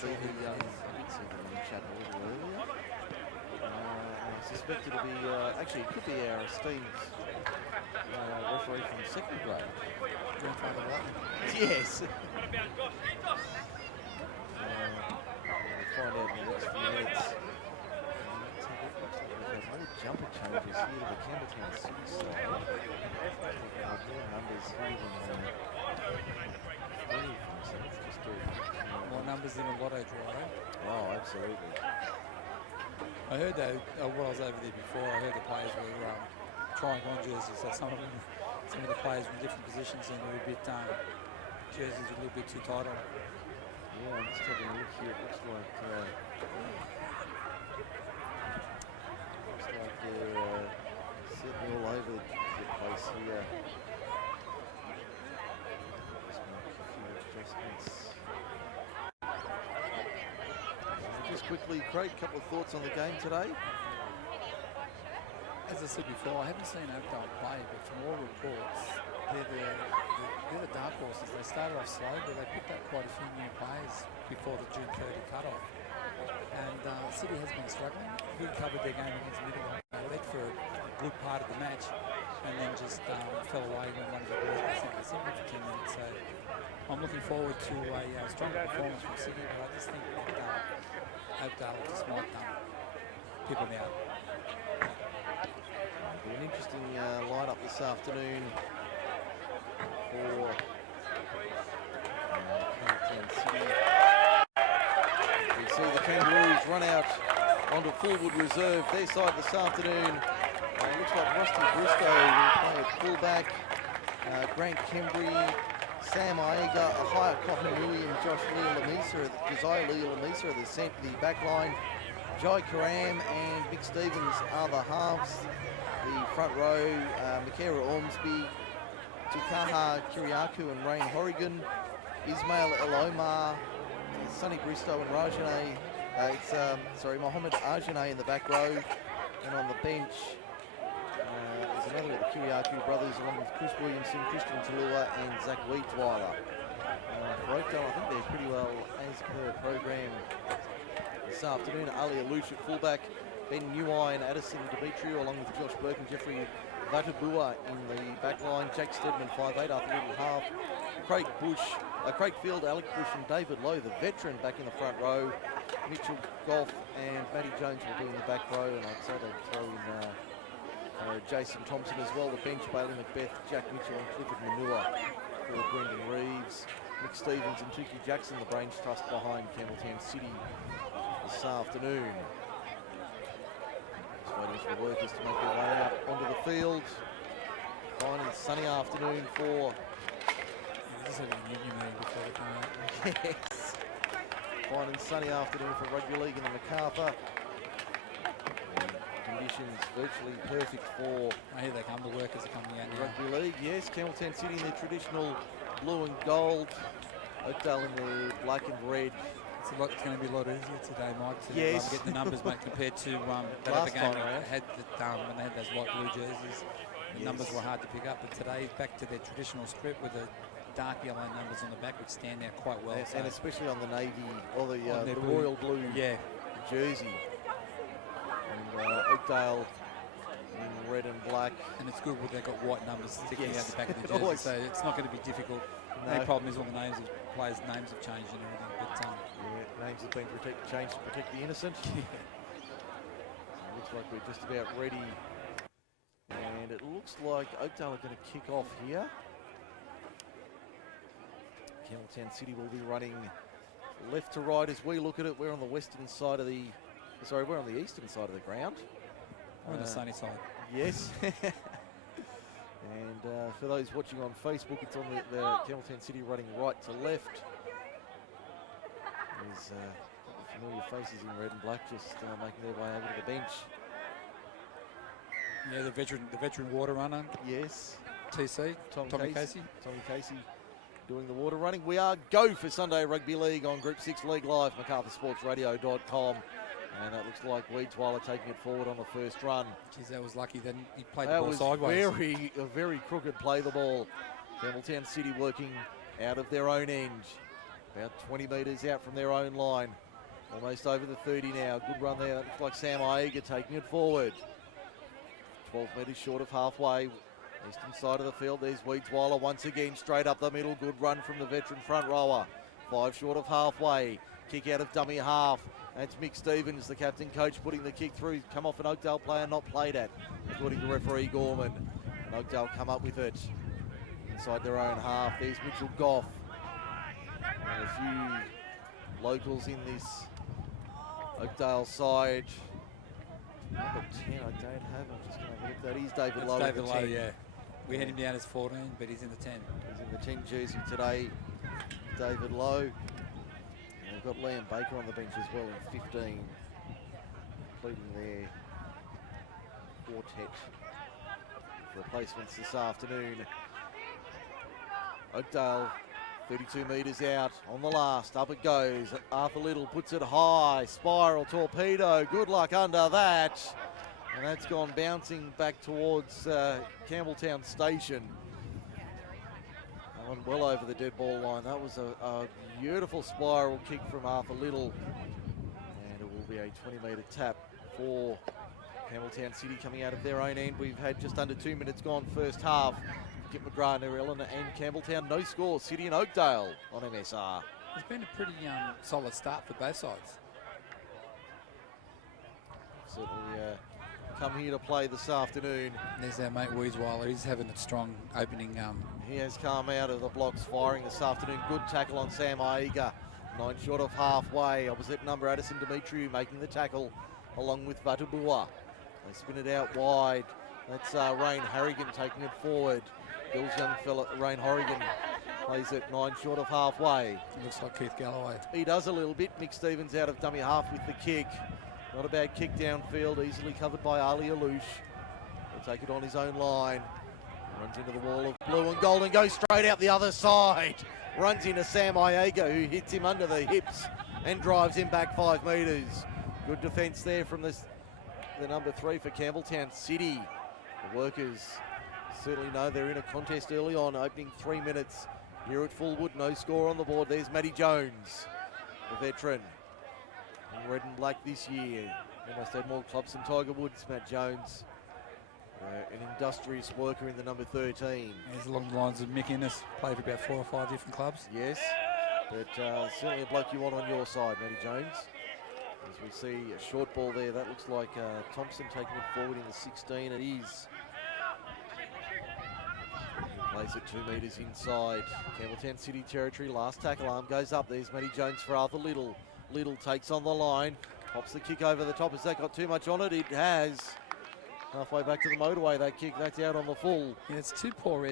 sure who the other is. I did see them in the chat a little earlier. I suspect it'll be, actually it could be our esteemed referee from second grade. Grandfather White. Yes. We'll find out in the next few minutes. We've had more jumper changes here to the Campbelltown City side. We've had more numbers here than any of them, so let's just do More numbers than a lotto draw, eh? Oh, absolutely. I heard that when I was over there before. I heard the players were trying on jerseys. So some of the players were in different positions and they were a bit jerseys were a little bit too tight on. Yeah, I'm just having a look here. It looks like they're sitting all over the place here. Just make a few adjustments. Just quickly, Craig, a couple of thoughts on the game today. As I said before, I haven't seen Oakdale play, but from all reports, they're the dark horses. They started off slow, but they picked up quite a few new players before the June 30 cut-off. And City has been struggling. We covered their game against Middleton. They led for a good part of the match and then just fell away when one of the boys was simply for 10 minutes. So I'm looking forward to a stronger performance from City, but I just think Oakdale just might people me out. An interesting lineup this afternoon for Kangaroos City. We see the Kangaroos run out onto Fullwood Reserve. Their side this afternoon. Looks like Rusty Briscoe will play at fullback. Grant Kembry, Sam Aega, Ahia Kohanui and Josiah Leal-Lamisa are the back line. Jai Karam and Mick Stevens are the halves. The front row, Makera Ormsby, Tukaha Kiriakou and Rain Horrigan, Ismail El-Omar, Sonny Bristow and Rajane. Mohammed Arjane in the back row. And on the bench, there's another of the Kiriakou brothers along with Chris Williamson, Christian Talua and Zach Weedsweiler. For Oakdale, I think they're pretty well as per program this afternoon. Ali Alouche at fullback, Ben Neweye and Addison Demetriou along with Josh Burke and Jeffrey Vatabua in the back line. Jake Stedman 5'8", Arthur Little half. Craig Field, Alec Bush and David Lowe, the veteran, back in the front row. Mitchell Goff and Matty Jones will be in the back row, and I'd say they'll throw in Jason Thompson as well. The bench, Bailey Macbeth, Jack Mitchell and Clifford Manua for Brendan Reeves. Mick Stevens and Tuki Jackson, the brains trust behind Campbelltown City this afternoon. Just waiting for the workers to make their way out onto the field. Fine and sunny afternoon for... Yes. Fine and sunny afternoon for rugby league in the MacArthur. Conditions virtually perfect for... I hear they come, the workers are coming out now. Rugby league, yes. Campbelltown City in their traditional blue and gold. Oakdale in their black and red. It's going to be a lot easier today, Mike, to yes. Get the numbers, mate, compared to that last other game time had when they had those light blue jerseys. The numbers were hard to pick up, but today back to their traditional script with the dark yellow numbers on the back, which stand out quite well. And especially on the navy or the royal blue jersey. And Oakdale in red and black. And it's good when they've got white numbers sticking out the back of the jersey, so it's not going to be difficult. No. The only problem is all the names of players' names have changed and everything. But names have been changed to protect the innocent. So it looks like we're just about ready. And it looks like Oakdale are going to kick off here. Campbelltown City will be running left to right as we look at it. We're on the western side of the... Sorry, we're on the eastern side of the ground. We're on the sunny side. Yes. And for those watching on Facebook, it's on the Campbelltown City running right to left. There's familiar faces in red and black just making their way over to the bench. Yeah, the veteran water runner. Yes. TC, Tommy Casey. Tommy Casey doing the water running. We are go for Sunday Rugby League on Group 6 League Live, MacArthurSportsRadio.com. And that looks like Weedsweiler taking it forward on the first run. Geez, that was lucky. Then he played the ball sideways. That was very crooked play the ball. Campbelltown City working out of their own end. About 20 metres out from their own line. Almost over the 30 now. Good run there. That looks like Sam Aiga taking it forward. 12 metres short of halfway. Eastern side of the field. There's Weedsweiler once again. Straight up the middle. Good run from the veteran front rower. 5 short of halfway. Kick out of dummy half. That's Mick Stevens, the captain coach, putting the kick through. Come off an Oakdale player, not played at, according to referee Gorman. And Oakdale come up with it inside their own half. There's Mitchell Goff. And a few locals in this Oakdale side. Number 10, I don't have. I'm just going to look. That is David Lowe. David Lowe, yeah. We had him down as 14, but he's in the 10. He's in the 10 jersey today. David Lowe. And we've got Liam Baker on the bench as well in 15, completing their quartet replacements this afternoon. Oakdale 32 metres out on the last. Up it goes. Arthur Little puts it high. Spiral torpedo. Good luck under that. And that's gone bouncing back towards Campbelltown Station. That one well over the dead ball line. That was a beautiful spiral kick from Arthur Little. And it will be a 20-metre tap for Campbelltown City coming out of their own end. We've had just under 2 minutes gone first half. Kip McGrath, Narellan and Campbelltown. No score. City and Oakdale on MSR. It's been a pretty solid start for both sides. Certainly come here to play this afternoon. There's our mate Weedsweiler. He's having a strong opening. He has come out of the blocks firing this afternoon. Good tackle on Sam Aiga. 9 short of halfway. Opposite number Addison Dimitriou making the tackle along with Vatubua. They spin it out wide. That's Rain Harrigan taking it forward. Bill's young fella, Rain Horrigan, plays it 9 short of halfway. Looks like Keith Galloway. He does a little bit. Mick Stevens out of dummy half with the kick. Not a bad kick downfield, easily covered by Ali Alouche. He'll take it on his own line. Runs into the wall of blue and gold and goes straight out the other side. Runs into Sam Aiega, who hits him under the hips and drives him back 5 metres. Good defence there from the number 3 for Campbelltown City. The workers certainly know they're in a contest early on, opening 3 minutes here at Fullwood. No score on the board. There's Matty Jones, the veteran. In red and black this year. Almost had more clubs than Tiger Woods, Matt Jones. An industrious worker in the number 13. He's along the lines of Mick Innes, played for about 4 or 5 different clubs. Yes, but certainly a bloke you want on your side, Matty Jones. As we see a short ball there, that looks like Thompson taking it forward in the 16. It is. He plays it 2 metres inside Campbelltown City territory. Last tackle arm goes up. There's Matty Jones for Arthur Little. Little takes on the line, pops the kick over the top. Has that got too much on it? It has. Halfway back to the motorway, that kick, that's out on the full. Yeah, it's two poor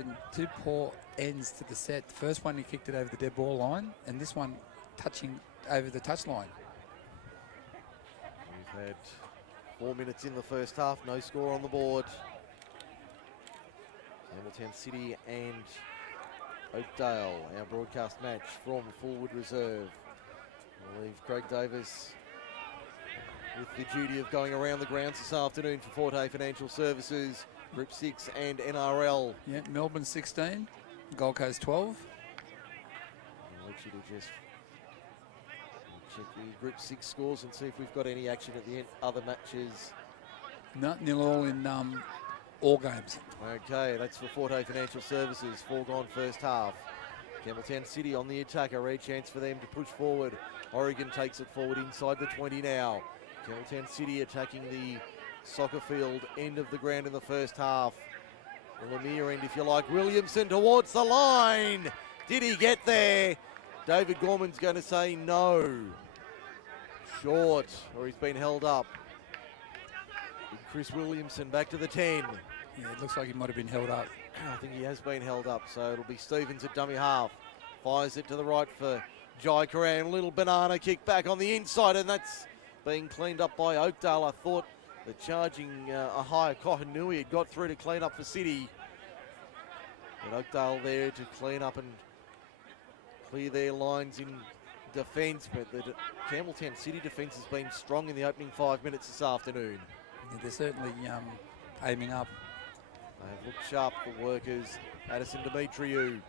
ends to the set. The first one he kicked it over the dead ball line, and this one touching over the touch line. We've had 4 minutes in the first half, no score on the board. Campbelltown City and Oakdale, our broadcast match from Fullwood Reserve. I believe Craig Davis with the duty of going around the grounds this afternoon for Forte Financial Services, Group 6 and NRL. Yeah, Melbourne 16, Gold Coast 12. I'll let you to just check the Group 6 scores and see if we've got any action at the end, other matches. No, nil all in all games. Okay, that's for Forte Financial Services, 4 gone first half. Campbelltown City on the attack, a rare chance for them to push forward. Oregon takes it forward inside the 20 now. Campbelltown City attacking the soccer field end of the ground in the first half. The Lemire end, if you like. Williamson towards the line. Did he get there? David Gorman's going to say no. Short, or he's been held up. Chris Williamson back to the 10. Yeah, it looks like he might have been held up. I think he has been held up, so it'll be Stevens at dummy half. Fires it to the right for Jai Karan. Little banana kick back on the inside, and that's being cleaned up by Oakdale. I thought the charging a higher Kohanui had got through to clean up for City. But Oakdale there to clean up and clear their lines in defence. But the Campbelltown City defence has been strong in the opening 5 minutes this afternoon. Yeah, they're certainly aiming up. They've looked sharp for workers. Addison Dimitriou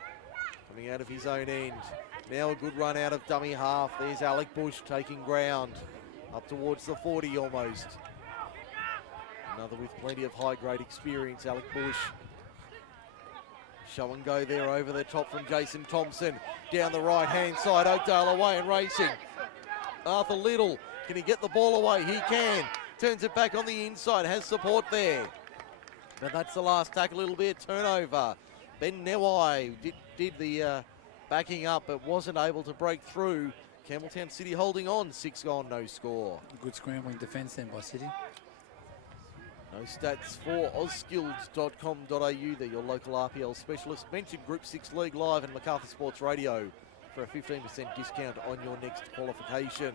coming out of his own end. Now a good run out of dummy half. There's Alec Bush taking ground up towards the 40 almost. Another with plenty of high-grade experience, Alec Bush. Show and go there over the top from Jason Thompson. Down the right-hand side, Oakdale away and racing. Arthur Little, can he get the ball away? He can. Turns it back on the inside, has support there. But that's the last tackle, a little bit turnover. Ben Newai did the backing up, but wasn't able to break through. Campbelltown City holding on, 6 gone, no score. Good scrambling defence then by City. No stats for ozskills.com.au. They're your local RPL specialist. Mention Group 6 League Live and Macarthur Sports Radio for a 15% discount on your next qualification.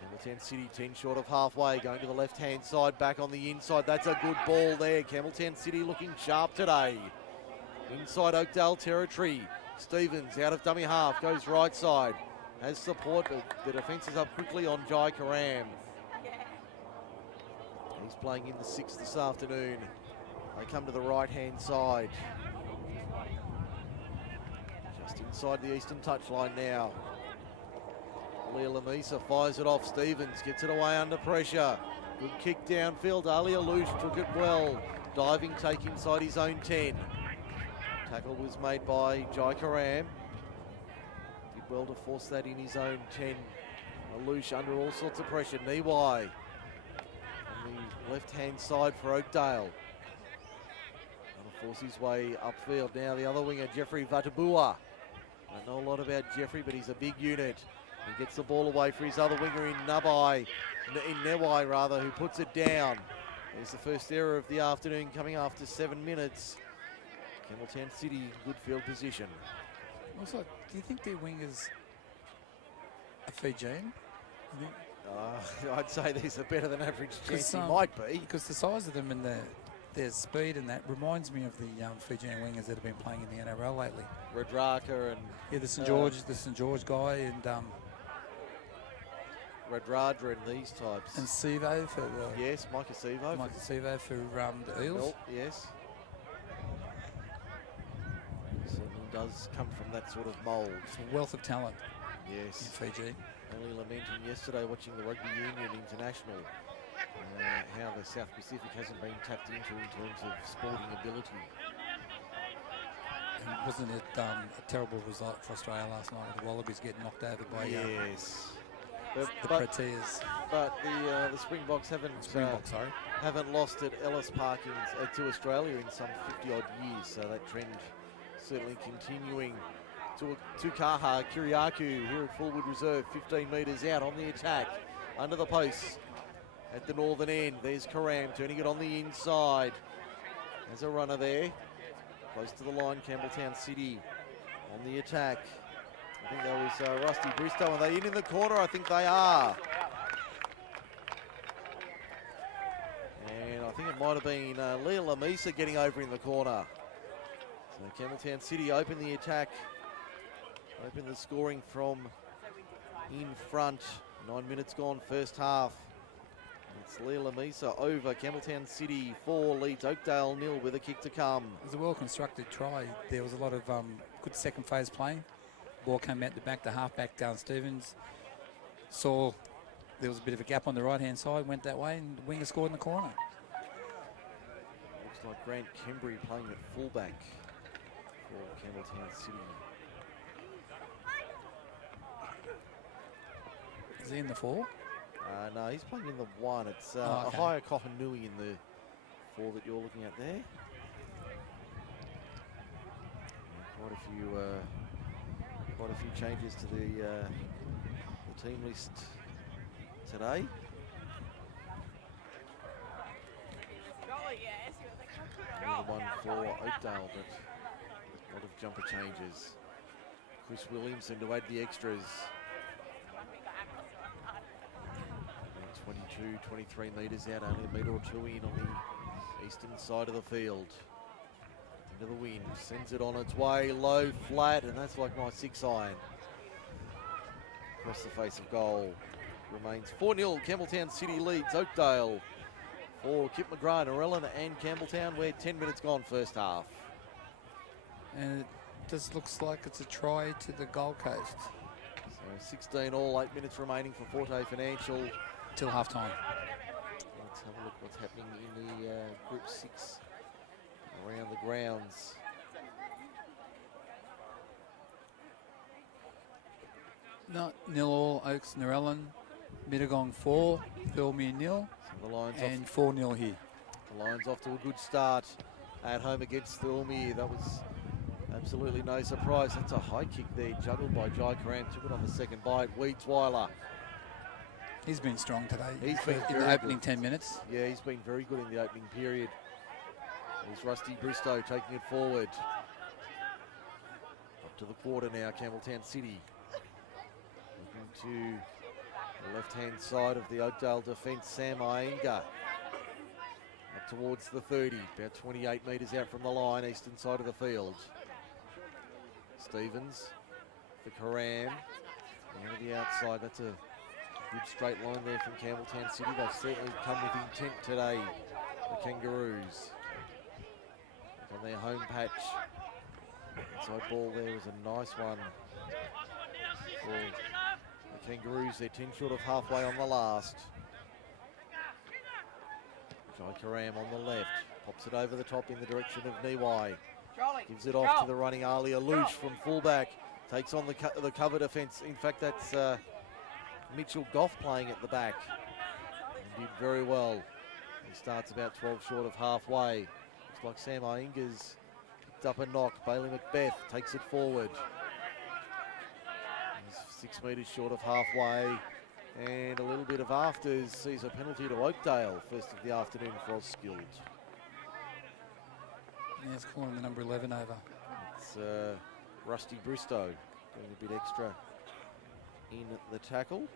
Campbelltown City 10 short of halfway, going to the left-hand side, back on the inside. That's a good ball there. Campbelltown City looking sharp today. Inside Oakdale territory. Stevens out of dummy half, goes right side. Has support, but the defence is up quickly on Jai Karam. He's playing in the 6th this afternoon. They come to the right-hand side. Just inside the eastern touchline now. Leah Lamisa fires it off. Stevens gets it away under pressure. Good kick downfield. Ali Alouche took it well. Diving take inside his own 10. Tackle was made by Jai Karam. Did well to force that in his own 10. Alouche under all sorts of pressure. Niwai on the left-hand side for Oakdale. Trying to force his way upfield. Now the other winger, Jeffrey Vatabua. Don't know a lot about Jeffrey, but he's a big unit. He gets the ball away for his other winger in Newai rather, who puts it down. There's the first error of the afternoon coming after 7 minutes. Campbelltown City, good field position. Also, do you think their wingers are Fijian? I'd say there's a better than average chance he might be. Because the size of them and their speed and that reminds me of the Fijian wingers that have been playing in the NRL lately. Radraka and the St George guy and Radradra and these types. And Sevo for the Micah Sevo. Micah Sevo for the Eels. Yes. Certainly does come from that sort of mould. It's a wealth of talent. Yes. In Fiji. Only lamenting yesterday watching the Rugby Union International how the South Pacific hasn't been tapped into in terms of sporting ability. And wasn't it a terrible result for Australia last night with the Wallabies getting knocked over by the Proteas? But the Springboks haven't lost at Ellis Park to Australia in some 50-odd years, so that trend certainly continuing. To Kaha Kiriaku here at Fullwood Reserve, 15 metres out on the attack, under the posts at the northern end. There's Karam turning it on the inside. There's a runner there, close to the line. Campbelltown City on the attack. I think that was Rusty Bristow. Are they in the corner? I think they are. And I think it might have been Leah Lamisa getting over in the corner. So Campbelltown City open the attack. Open the scoring from in front. 9 minutes gone, first half. It's Leah Lamisa over. Campbelltown City 4 leads Oakdale 0 with a kick to come. It was a well-constructed try. There was a lot of good second phase playing. Ball came out the back, the halfback down Stevens. Saw there was a bit of a gap on the right-hand side, went that way, and the winger scored in the corner. Looks like Grant Kembry playing at fullback for Campbelltown City. Is he in the 4? No, he's playing in the 1. It's Ahia Kohanui in the 4 that you're looking at there. Quite a few changes to the team list today. Only the one for Oakdale, but a lot of jumper changes. Chris Williamson to add the extras. 22, 23 metres out, only a metre or two in on the eastern side of the field. Into the wind, sends it on its way, low, flat, and that's like my 6-iron. Across the face of goal. Remains 4-0, Campbelltown City leads Oakdale. For Kip McGrath, Narellan and Campbelltown, we're 10 minutes gone first half. And just looks like it's a try to the Gold Coast. So 16 all, 8 minutes remaining for Forte Financial. Till half-time. Let's have a look what's happening in the Group 6 around the grounds. No, 0-all, Oaks Narellan. Mittagong 4, Thirlmere 0, So the Lions and 4-0 here. The Lions off to a good start at home against Thirlmere. That was absolutely no surprise. That's a high kick there, juggled by Jai Karam. Took it on the second bite. Weedsweiler. He's been strong today. He's been in the very opening good. 10 minutes. Yeah, he's been very good in the opening period. There's Rusty Bristow taking it forward. Up to the quarter now, Campbelltown City. Looking to the left-hand side of the Oakdale defence, Sam Ienga. Up towards the 30, about 28 metres out from the line, eastern side of the field. Stevens for Karam. Down to the outside, that's a good straight line there from Campbelltown City. They've certainly come with intent today, the Kangaroos. On their home patch. Inside ball there was a nice one for the Kangaroos. They're 10 short of halfway on the last. Jai Karam on the left. Pops it over the top in the direction of Niwai. Gives it off to the running Alia Luch from fullback. Takes on the cover defence. In fact, that's Mitchell Goff playing at the back. And did very well. He starts about 12 short of halfway. Looks like Sam Ienga's picked up a knock. Bailey Macbeth takes it forward. He's 6 metres short of halfway. And a little bit of afters sees a penalty to Oakdale. First of the afternoon for Skilled. Yeah, it's calling the number 11 over. It's Rusty Bristow doing a bit extra in the tackle.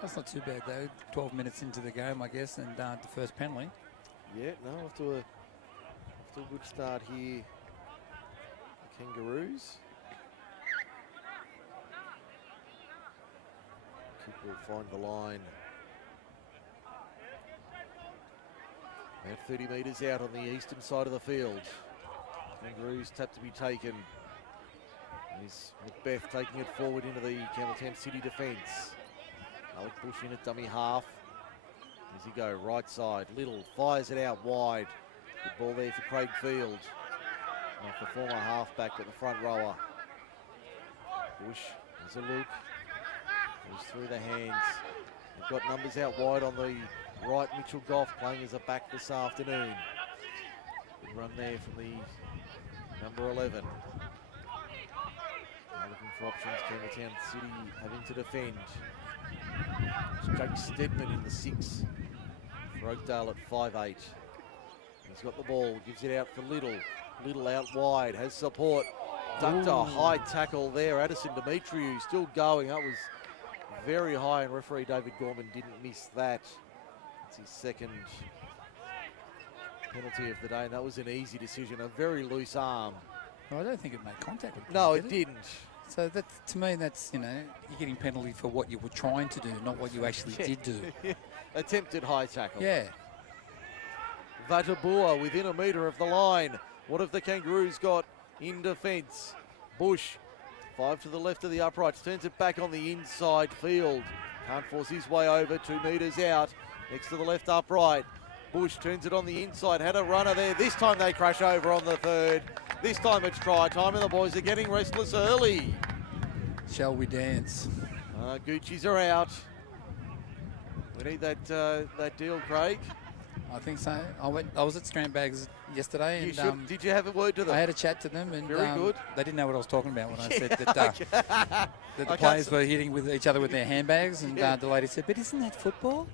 That's not too bad though. 12 minutes into the game, I guess, and the first penalty. Yeah, no, off to a good start here. The Kangaroos. Kick will find the line. About 30 metres out on the eastern side of the field. Kangaroos tap to be taken. There's Macbeth taking it forward into the Campbelltown City defence. Alec Bush in at dummy half. As he go, right side. Little fires it out wide. Good ball there for Craig Field. Off the former halfback at the front rower. Bush has a look. Goes through the hands. They've got numbers out wide on the right. Mitchell Goff playing as a back this afternoon. Good run there from the number 11. Now looking for options. Campbelltown City having to defend. It's Jake Stedman in the 6 for Oakdale at 5'8". He's got the ball, gives it out for Little. Little out wide, has support. Ducked a high tackle there. Addison Demetriou still going. That was very high, and referee David Gorman didn't miss that. It's his second penalty of the day, and that was an easy decision. A very loose arm. Well, I don't think it made contact with No, did it didn't. So that, to me, that's, you know, you're getting penalty for what you were trying to do, not what you actually did do. Attempted high tackle. Yeah. Vatabua within a metre of the line. What have the Kangaroos got in defence? Bush, 5 to the left of the uprights, turns it back on the inside field. Can't force his way over, 2 metres out. Next to the left upright. Bush turns it on the inside, had a runner there. This time they crash over on the third. This time it's try time, and the boys are getting restless early. Shall we dance? Gucci's are out. We need that deal, Craig. I think so. I was at Strandbags yesterday, You and did you have a word to them? I had a chat to them, and Very good. They didn't know what I was talking about when I said that, Okay. that the players were hitting with each other with their handbags, and the lady said, "But isn't that football?"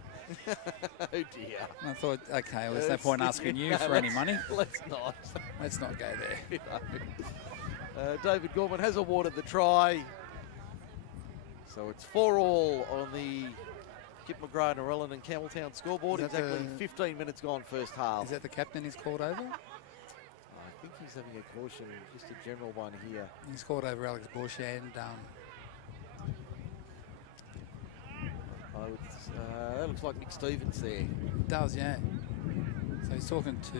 Oh dear. And I thought, okay, well, there's no point asking you for any money. Let's not. Let's not go there. David Gorman has awarded the try. So it's 4-all on the Kip McGrath, Narellan and Campbelltown scoreboard. Is that Exactly 15 minutes gone first half. Is that the captain he's called over? I think he's having a caution, just a general one here. He's called over Alex Bush, and That looks like Nick Stevens there. it does, yeah. So he's talking to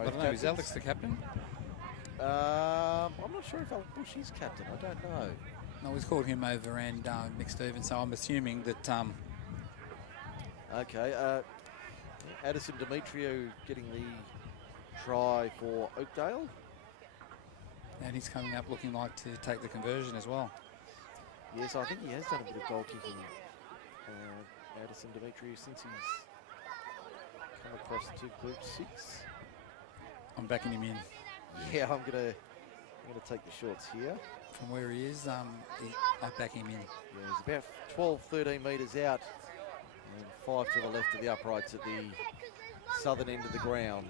I don't know, is Alex the captain? I'm not sure if Alex Bush is captain. I don't know. No, he's called him over and Nick Stevens, so I'm assuming that... Okay, Addison Demetrio getting the try for Oakdale. and he's coming up looking like to take the conversion as well. Yes, I think he has done a bit of goal kicking, Addison Demetrio, since he's come across to Group 6. I'm backing him in. Yeah, I'm gonna take the shorts here. From where he is, I back him in. Yeah, he's about 12, 13 metres out, and 5 to the left of the uprights at the southern end of the ground.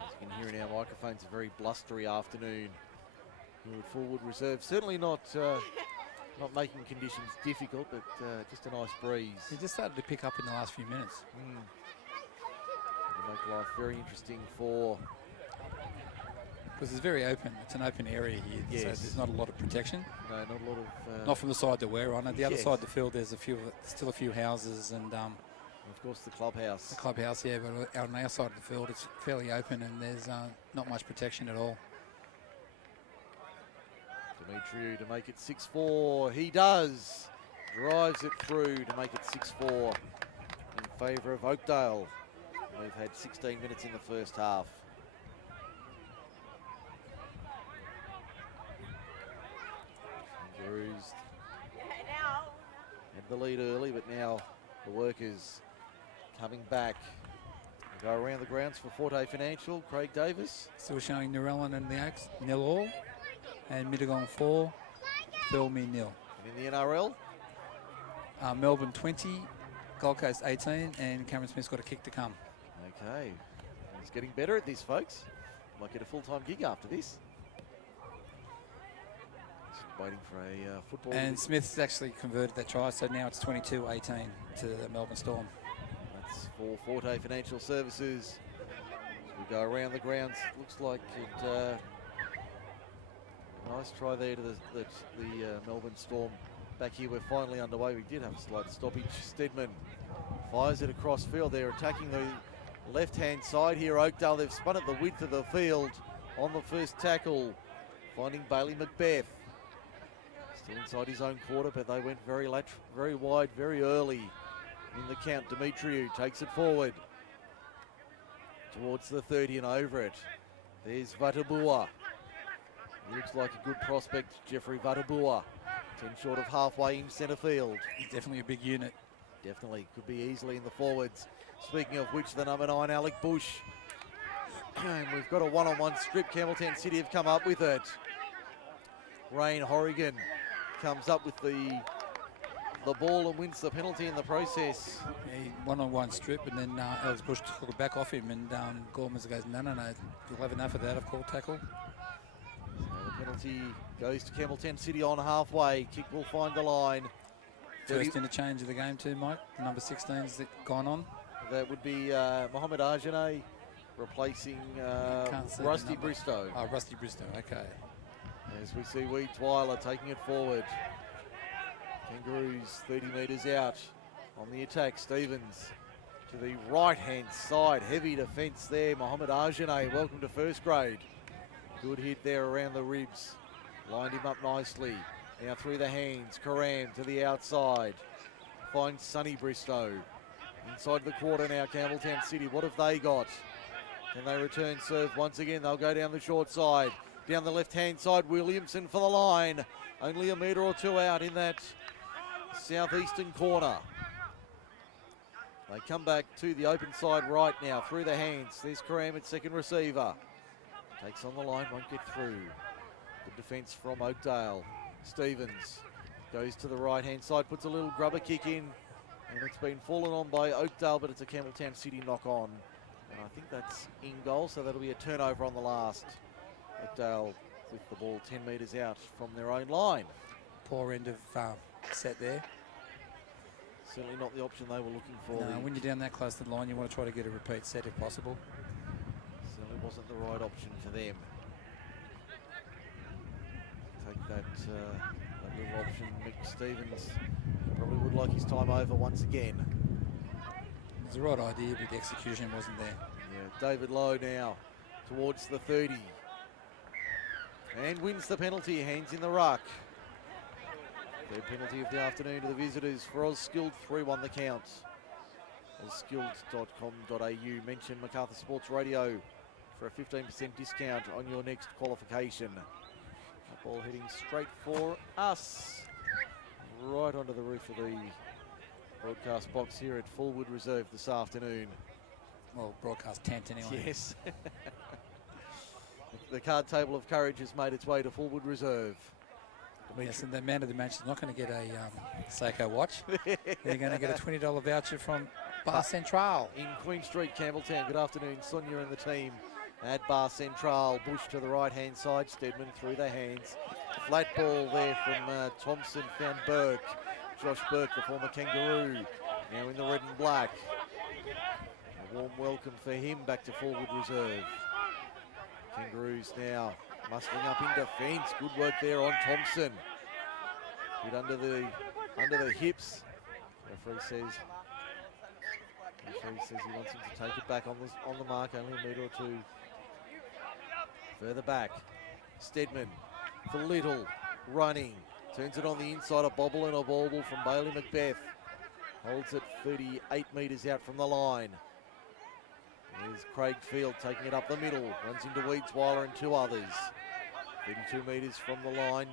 As you can hear in our microphones, a very blustery afternoon. Forward reserve, certainly not making conditions difficult, but just a nice breeze. He just started to pick up in the last few minutes. It'll make life very interesting for... Because it's very open. It's an open area here, yes. So there's not a lot of protection. No, not a lot of... not from the side that we're on. At the other yes. side of the field, there's still a few houses and... of course, the clubhouse. The clubhouse, yeah, but on our side of the field, it's fairly open and there's not much protection at all. Demetrio to make it 6-4. He does. Drives it through to make it 6-4 in favour of Oakdale. We've had 16 minutes in the first half. Kangaroos had the lead early, but now the workers coming back. They go around the grounds for Forte Financial. Craig Davis. Still showing Narellan and the Oaks, 0-all. And Mittagong 4, Belmy 0. And in the NRL? Melbourne 20, Gold Coast 18, and Cameron Smith's got a kick to come. Okay. He's getting better at this, folks. Might get a full-time gig after this. Just waiting for a football. And Smith's actually converted that try, so now it's 22-18 to the Melbourne Storm. That's for Forte Financial Services. As we go around the grounds, looks like it... nice try there to the Melbourne Storm. Back here, we're finally underway. We did have a slight stoppage. Stedman fires it across field. They're attacking the left-hand side here. Oakdale, they've spun it the width of the field on the first tackle, finding Bailey Macbeth. Still inside his own quarter, but they went very wide, very early in the count. Demetrio takes it forward towards the 30 and over it. There's Vatabua. He looks like a good prospect, Jeffrey Vatabua. 10 short of halfway in centre field. He's definitely a big unit. Definitely, could be easily in the forwards. Speaking of which, the number 9, Alec Bush. And we've got a one-on-one strip. Campbelltown City have come up with it. Rain Horrigan comes up with the ball and wins the penalty in the process. Yeah, one-on-one strip, and then Alex Bush took it back off him, and Gormans goes, no, you'll have enough of that, I've called tackle. So the penalty goes to Campbelltown City on halfway. Kick will find the line. First interchange of the game too, Mike. Number 16's gone on. That would be Mohamed Arjane replacing Rusty Bristow. Oh, Rusty Bristow, okay. As we see Weed Twyler taking it forward. Kangaroos 30 metres out on the attack. Stevens to the right-hand side. Heavy defence there. Mohamed Arjane, welcome to first grade. Good hit there around the ribs. Lined him up nicely. Now through the hands. Karam to the outside. Finds Sonny Bristow. Inside the quarter now, Campbelltown City. What have they got? Can they return serve once again? They'll go down the short side. Down the left-hand side, Williamson for the line. Only a metre or two out in that southeastern corner. They come back to the open side right now. Through the hands. There's Karam at second receiver. Takes on the line, won't get through. Good defence from Oakdale. Stevens goes to the right-hand side, puts a little grubber kick in, and it's been fallen on by Oakdale, but it's a Campbelltown City knock-on. And I think that's in goal, so that'll be a turnover on the last. Oakdale with the ball 10 metres out from their own line. Poor end of set there. Certainly not the option they were looking for. No, when you're down that close to the line, you want to try to get a repeat set if possible. Certainly wasn't the right option for them. Take that little option. Mick Stevens probably would like his time over once again. It was the right idea, but the execution wasn't there. Yeah, David Lowe now towards the 30. And wins the penalty, hands in the ruck. Third penalty of the afternoon to the visitors for Ozskilled, 3-1 the count. Ozskilled.com.au. Mention MacArthur Sports Radio for a 15% discount on your next qualification. That ball heading straight for us. Right onto the roof of the broadcast box here at Fullwood Reserve this afternoon. Well, broadcast tent anyway. Yes. The card table of courage has made its way to Fullwood Reserve. Yes, and the man of the match is not going to get a Seiko watch. They're going to get a $20 voucher from Bar Central. In Queen Street, Campbelltown. Good afternoon, Sonia and the team at Bar Central. Bush to the right-hand side. Stedman through their hands. Flat ball there from Thompson. Found Burke. Josh Burke, the former Kangaroo. Now in the red and black. A warm welcome for him back to Fullwood Reserve. Kangaroos now muscling up in defence. Good work there on Thompson. Hit under the hips. Referee says he wants him to take it back on the mark, only a metre or two further back. Stedman for Little, running, turns it on the inside, a bobble and a bauble from Bailey Macbeth. Holds it 38 metres out from the line. There's Craig Field taking it up the middle, runs into Weedsweiler and two others. 32 metres from the line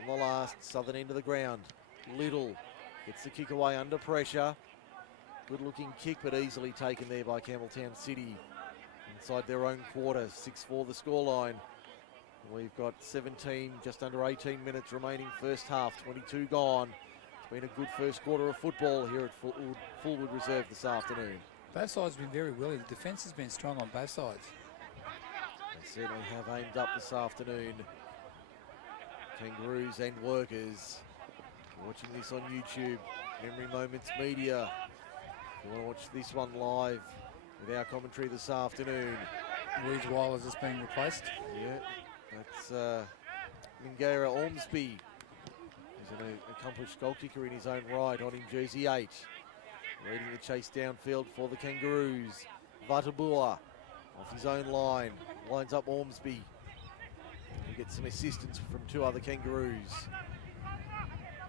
on the last southern end of the ground. Little gets the kick away under pressure. Good looking kick, but easily taken there by Campbelltown City. Inside their own quarter, 6-4 the scoreline. We've got 17, just under 18 minutes remaining first half, 22 gone. It's been a good first quarter of football here at Fullwood Reserve this afternoon. Both sides have been very willing. The defence has been strong on both sides. They certainly have aimed up this afternoon. Kangaroos and Workers. Watching this on YouTube, Memory Moments Media. If you want to watch this one live with our commentary this afternoon. Weedsweiler has been replaced. Yeah, that's Mingera Ormsby. He's an accomplished goal kicker in his own right, on in jersey 8. Leading the chase downfield for the Kangaroos. Vatabua off his own line, lines up Ormsby. He gets some assistance from two other Kangaroos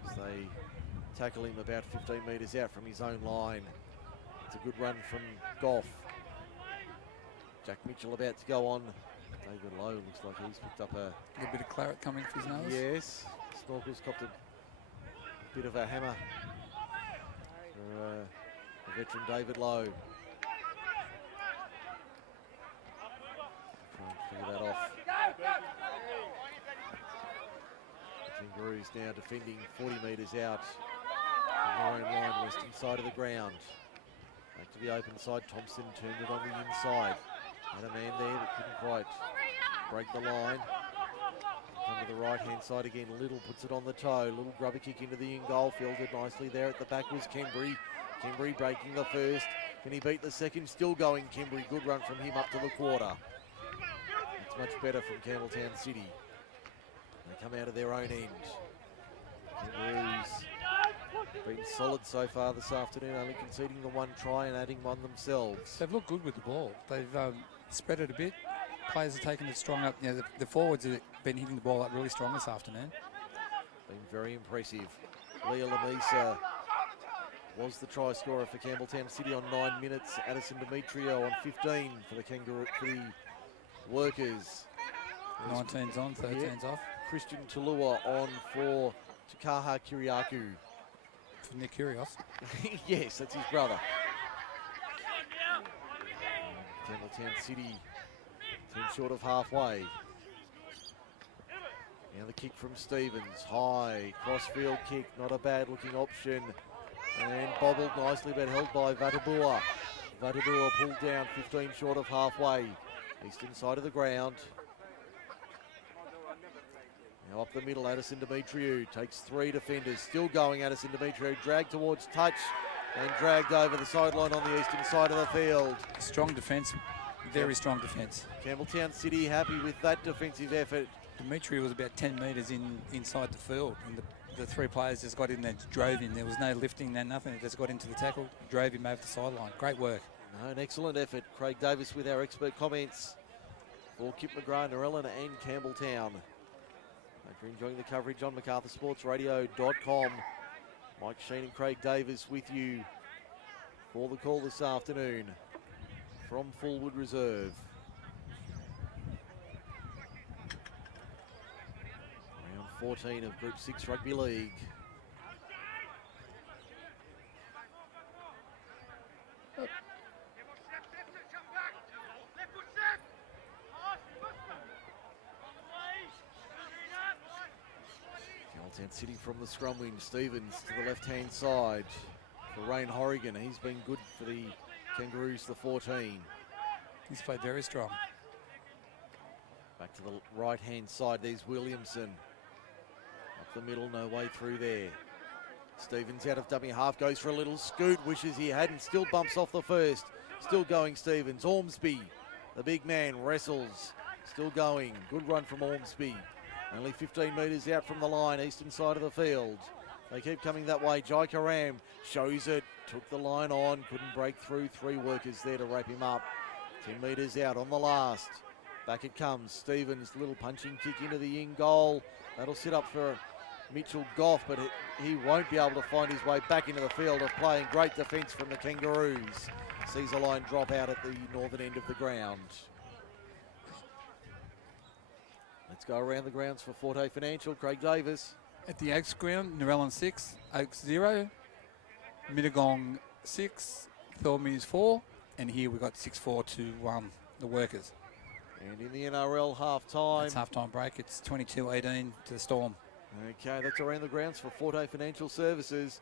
as they tackle him about 15 metres out from his own line. It's a good run from Goff. Jack Mitchell about to go on. David Lowe looks like he's picked up a little bit of claret coming for his nose. Yes, Snorkel's copped a bit of a hammer for the veteran David Lowe. Try and figure that off. Kangaroos now defending 40 metres out from their own line, western side of the ground. Back to the open side, Thompson turned it on the inside. Had a man there that couldn't quite break the line. Come to the right-hand side again, Little puts it on the toe. Little grubber kick into the in-goal, fielded nicely there. At the back was Kembry. Kembry breaking the first. Can he beat the second? Still going, Kembry. Good run from him up to the quarter. It's much better from Campbelltown City. They come out of their own end. Kangaroos been solid so far this afternoon, only conceding the one try and adding one themselves. They've looked good with the ball. They've spread it a bit. Players are taking it strong up. You know, the forwards have been hitting the ball up really strong this afternoon. Been very impressive. Leah Lamisa was the try scorer for Campbelltown City on 9 minutes. Addison Demetrio on 15 for the Workers. 19's on, 13's off. Christian Tulua on for Takaha Kiriaku. For Nick Kyrgios. Yes, that's his brother. Campbelltown City 10 short of halfway. Now the kick from Stevens. High, crossfield kick, not a bad looking option. And bobbled nicely but held by Vatabua. Vatabua pulled down 15 short of halfway. Eastern side of the ground. Now up the middle, Addison Demetriou takes 3 defenders. Still going, Addison Demetriou dragged towards touch and dragged over the sideline on the eastern side of the field. Strong defence, very strong defence. Campbelltown City happy with that defensive effort. Demetriou was about 10 metres inside the field, and the 3 players just got in there, drove him. There was no lifting, no nothing. They just got into the tackle, drove him over the sideline. Great work. No, an excellent effort. Craig Davis with our expert comments for Kip McGrath, Narellan and Campbelltown. Hope you're enjoying the coverage on MacArthurSportsRadio.com. Mike Sheen and Craig Davis with you for the call this afternoon from Fullwood Reserve. Round 14 of Group 6 Rugby League. Campbelltown sitting from the scrum wing. Stevens to the left-hand side for Rain Horrigan. He's been good for the Kangaroos, the 14. He's played very strong. Back to the right-hand side, there's Williamson. Up the middle, no way through there. Stevens out of dummy half, goes for a little scoot, wishes he hadn't, still bumps off the first. Still going Stevens. Ormsby, the big man, wrestles. Still going. Good run from Ormsby. Only 15 metres out from the line, eastern side of the field. They keep coming that way. Jai Karam shows it. Took the line on. Couldn't break through. 3 workers there to wrap him up. 10 metres out on the last. Back it comes. Stevens, little punching kick into the in goal. That'll sit up for Mitchell Goff, but he won't be able to find his way back into the field of play. Great defence from the Kangaroos. Sees a line drop out at the northern end of the ground. Let's go around the grounds for Forte Financial. Craig Davis. At the Oaks ground, Narellan 6, Oaks 0, Mittagong 6, Thornmews 4, and here we've got 6-4 to the Workers. And in the NRL half-time. It's half-time break. It's 22-18 to the Storm. Okay, that's around the grounds for Forte Financial Services.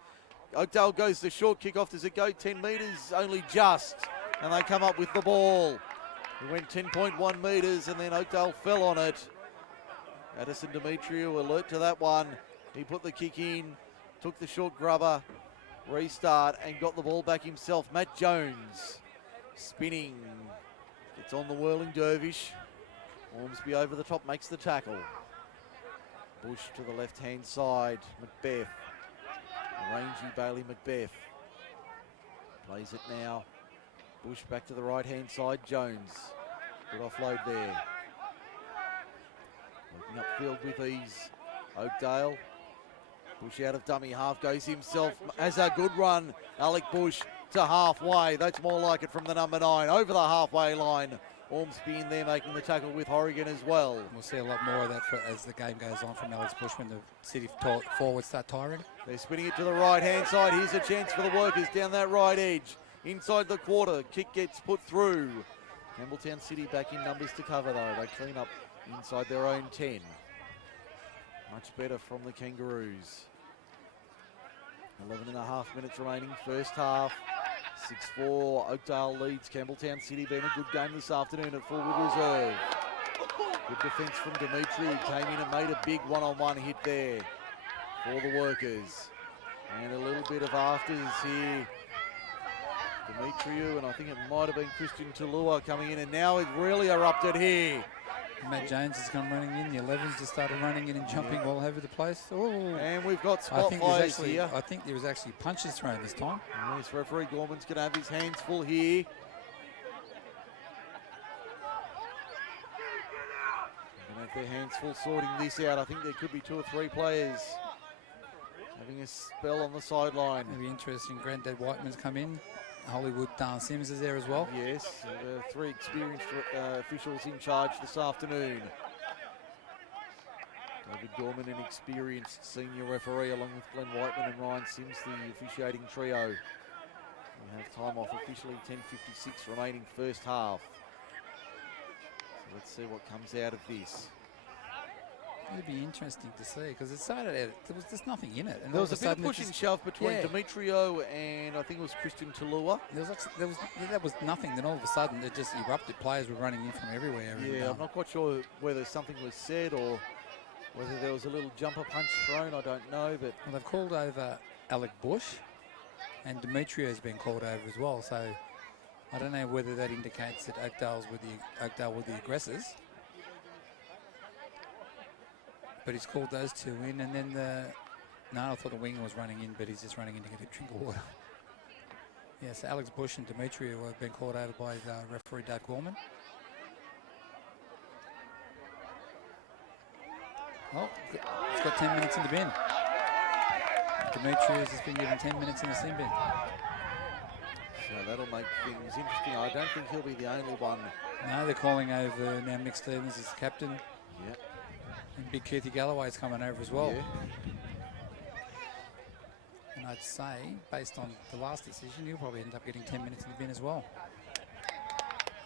Oakdale goes the short kick off. Does it go 10 metres? Only just. And they come up with the ball. It went 10.1 metres and then Oakdale fell on it. Addison Demetriou alert to that one. He put the kick in, took the short grubber, restart and got the ball back himself. Matt Jones spinning. It's on the whirling dervish. Ormsby over the top makes the tackle. Bush to the left-hand side. Macbeth. Rangy Bailey Macbeth. Plays it now. Bush back to the right-hand side. Jones. Good offload there. Working upfield with ease. Oakdale. Bush out of dummy half. Goes himself. Has a good run. Alec Bush to halfway. That's more like it from the number 9. Over the halfway line. Ormsby in there making the tackle with Horrigan as well. We'll see a lot more of that as the game goes on from Alex Bush when the City forwards start tiring. They're spinning it to the right-hand side. Here's a chance for the Workers down that right edge. Inside the quarter. Kick gets put through. Campbelltown City back in numbers to cover though. They clean up inside their own 10. Much better from the Kangaroos. 11.5 minutes remaining, first half. 6-4, Oakdale leads Campbelltown City. Been a good game this afternoon at Fullwood Reserve. Good defence from Demetriou. Came in and made a big one-on-one hit there for the Workers. And a little bit of afters here. Demetriou, and I think it might have been Christian Tulua coming in, and now it's really erupted here. Matt Jones has come running in. The 11s just started running in and jumping all over the place. Oh. And we've got spot fires here. I think there was actually punches thrown this time. Yes, referee Gorman's going to have his hands full here. Going to have their hands full sorting this out. I think there could be 2 or 3 players having a spell on the sideline. It'll be interesting. Granddad Whiteman's come in. Hollywood Sims is there as well. Yes, 3 experienced officials in charge this afternoon. David Gorman, an experienced senior referee, along with Glenn Whiteman and Ryan Sims, the officiating trio. We have time off officially, 10:56 remaining first half. So let's see what comes out of this. It'd be interesting to see because it started out, there was just nothing in it. And there was a bit of push and shove between Demetriou and I think it was Christian Tulua. That was nothing. Then all of a sudden it just erupted. Players were running in from everywhere. Yeah, I'm not quite sure whether something was said or whether there was a little jumper punch thrown. I don't know, but well, they've called over Alec Bush, and Demetriou has been called over as well. So I don't know whether that indicates that Oakdale were the aggressors. But he's called those 2 in, and then I thought the winger was running in, but he's just running in to get a drink of water. Yes, Alex Bush and Dimitri have been called over by referee Doug Gorman. Oh, he's got 10 minutes in the bin. Demetrius has been given 10 minutes in the sin bin. So that'll make things interesting. I don't think he'll be the only one. No, they're calling over now Mick Stevens as captain. Yeah. And Big Keithy Galloway's coming over as well. Yeah. And I'd say, based on the last decision, he'll probably end up getting 10 minutes in the bin as well.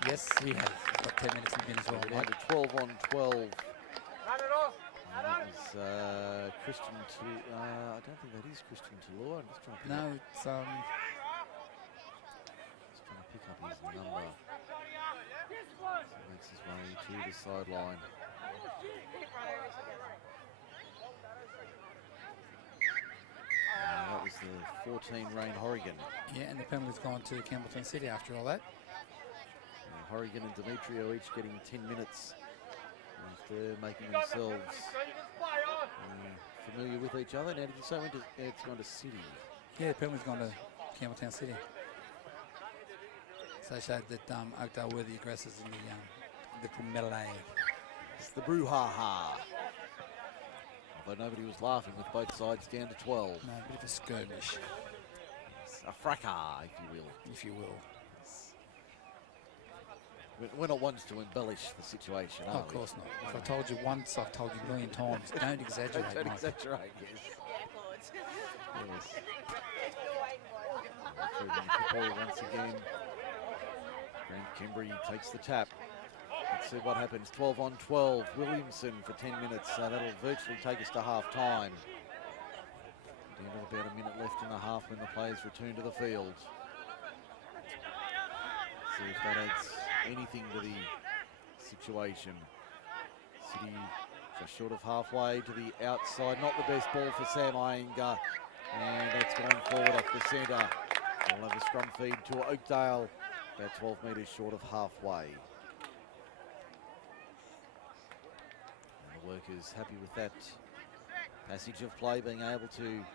Yes, he has. He's got 10 minutes in the bin as well. Down to 12 on 12. And that was Christian I don't think that is Christian Talua. I'm just trying to pick No, it's just trying to pick up his number. So he makes his way to the sideline. That was the 14 Rain Horrigan. yeah, and the penalty's gone to Campbelltown City after all that. Horrigan and Demetrio each getting 10 minutes after making themselves familiar with each other. Now, did you say it's gone to City? Yeah, the penalty's gone to Campbelltown City. So they showed that Oakdale were the aggressors in the melee. It's the brouhaha. Although nobody was laughing with both sides down to 12. No, a bit of a skirmish, It's a fracas, if you will. if you will. We're not ones to embellish the situation, Oh, are of we? course not. If I told you once, I've told you a million times. Don't exaggerate, Don't Mike. exaggerate, yes. Yes. Freedom football once again. Grant Kimbrey takes the tap. Let's see what happens. 12 on 12. Williamson for 10 minutes. That'll virtually take us to half time. Down to about a minute left and a half when the players return to the field. See if that adds anything to the situation. City just short of halfway to the outside. Not the best ball for Sam Iyengar. And that's going forward off the centre. We'll have a scrum feed to Oakdale. About 12 metres short of halfway. And the workers happy with that passage of play, being able to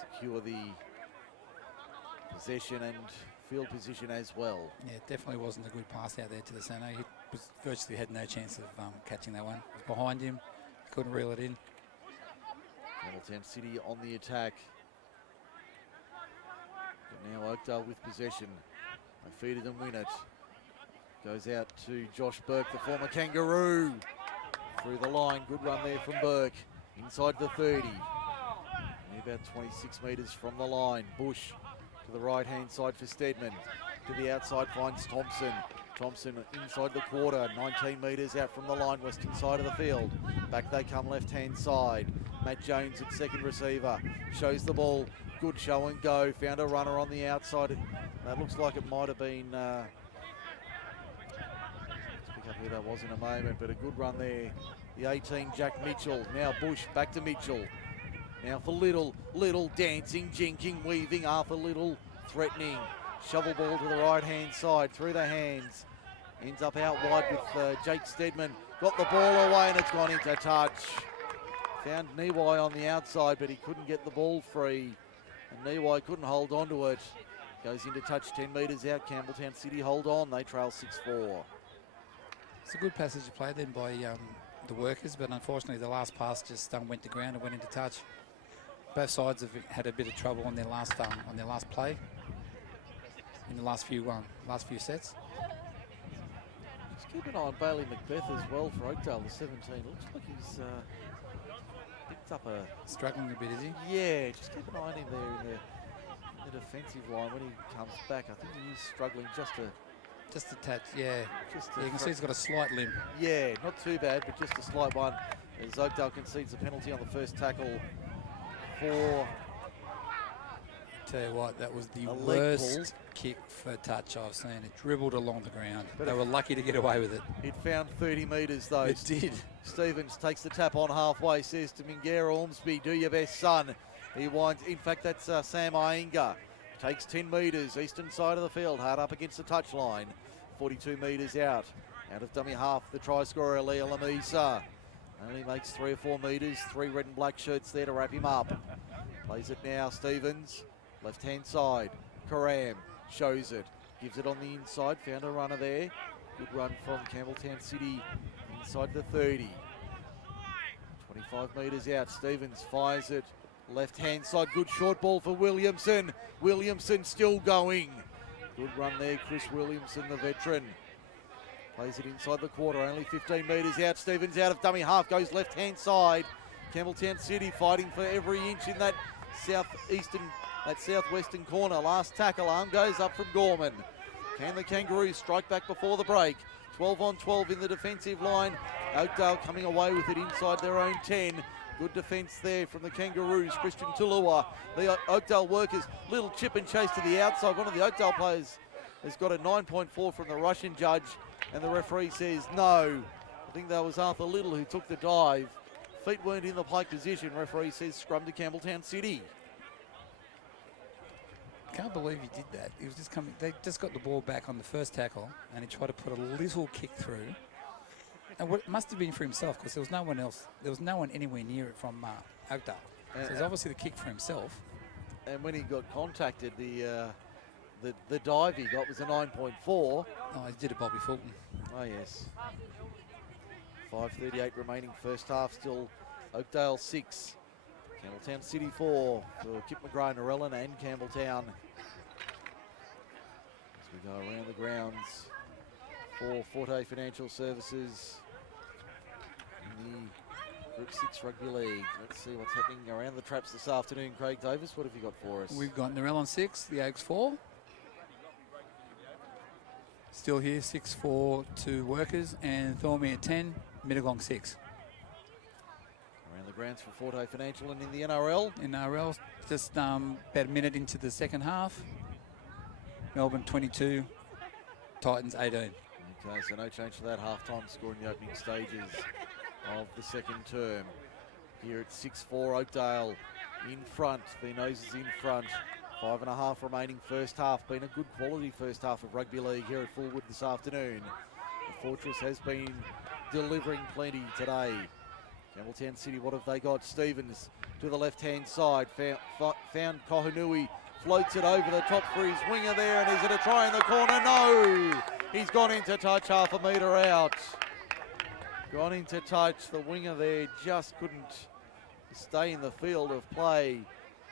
secure the possession and field position as well. Yeah, it definitely wasn't a good pass out there to the centre. He virtually had no chance of catching that one. It was behind him, couldn't reel it in. Campbelltown City on the attack. But now Oakdale with possession. They feed it and win it. Goes out to Josh Burke, the former Kangaroo. Through the line, good run there from Burke. Inside the 30. Only about 26 metres from the line. Bush to the right-hand side for Stedman. To the outside finds Thompson. Thompson inside the quarter, 19 metres out from the line, western side of the field. Back they come left-hand side. Matt Jones at second receiver. Shows the ball. Good show and go. Found a runner on the outside. That looks like it might have been... let's pick up who that was in a moment, but a good run there. The 18, Jack Mitchell. Now Bush, back to Mitchell. Now for Little. Little dancing, jinking, weaving. Arthur Little threatening. Shovel ball to the right-hand side, through the hands. Ends up out wide with Jake Stedman. Got the ball away and it's gone into touch. Found Niwai on the outside, but he couldn't get the ball free. And Niwai couldn't hold on to it. Goes into touch 10 metres out. Campbelltown City hold on. They trail 6-4. It's a good passage of play then by the workers, but unfortunately the last pass just went to ground and went into touch. Both sides have had a bit of trouble on their last play. In the last few sets. Just keep an eye on Bailey Macbeth as well for Oakdale, the 17. Looks like he's picked up a... Struggling a bit, is he? Yeah, just keep an eye on him there in the defensive line when he comes back. I think he is struggling just a touch, yeah. You can see he's got a slight limp. Yeah, not too bad, but just a slight one. As Oakdale concedes a penalty on the first tackle for... Tell you what, that was the worst kick for touch I've seen. It dribbled along the ground. But they were lucky to get away with it. It found 30 metres though. It did. Stevens takes the tap on halfway, says to Mingera Ormsby, do your best, son. He winds, in fact, that's Sam Iyengar. Takes 10 metres, eastern side of the field, hard up against the touchline. 42 metres out. Out of dummy half, the try scorer, Leah Lamisa. Only makes 3 or 4 metres. 3 red and black shirts there to wrap him up. Plays it now, Stevens. Left-hand side. Karam shows it, gives it on the inside, found a runner there. Good run from Campbelltown City inside the 30. 25 metres out, Stevens fires it. Left-hand side, good short ball for Williamson. Williamson still going. Good run there, Chris Williamson, the veteran. Plays it inside the quarter, only 15 metres out. Stevens out of dummy half, goes left-hand side. Campbelltown City fighting for every inch in that southwestern corner. Last tackle, arm goes up from Gorman. Can the Kangaroos strike back before the break? 12 on 12 in the defensive line. Oakdale coming away with it inside their own 10. Good defence there from the Kangaroos. Christian Tulua. The Oakdale workers, little chip and chase to the outside. One of the Oakdale players has got a 9.4 from the Russian judge, and the referee says no. I think that was Arthur Little who took the dive. Feet weren't in the plate position. Referee says scrum to Campbelltown City. Can't believe he did that. He was just coming. They just got the ball back on the first tackle, and he tried to put a little kick through. And what it must have been for himself, because there was no one else. There was no one anywhere near it from Oakdale. So it's obviously the kick for himself. And when he got contacted, the dive he got was a 9.4. Oh, he did it, Bobby Fulton. Oh yes. 5:38 remaining first half. Still Oakdale 6. Campbelltown City 4 for Kip McGrath, Narellan and Campbelltown. As we go around the grounds for Forte Financial Services in the Group 6 Rugby League. Let's see what's happening around the traps this afternoon. Craig Davis, what have you got for us? We've got Narellan 6, the Oaks 4. Still here, 6-4 to Workers, and Thornmere at 10, Mittagong 6. Around the grounds for Forte Financial and in the NRL. In NRL, just about a minute into the second half. Melbourne 22, Titans 18. Okay, so no change to that half-time score in the opening stages of the second term. Here at 6-4, Oakdale in front. Their noses in front. 5.5 remaining first half. Been a good quality first half of rugby league here at Fullwood this afternoon. The Fortress has been delivering plenty today. Campbelltown City, what have they got? Stevens to the left-hand side. Found Kohanui. Floats it over the top for his winger there. And is it a try in the corner? No! He's gone into touch half a metre out. Gone into touch. The winger there just couldn't stay in the field of play.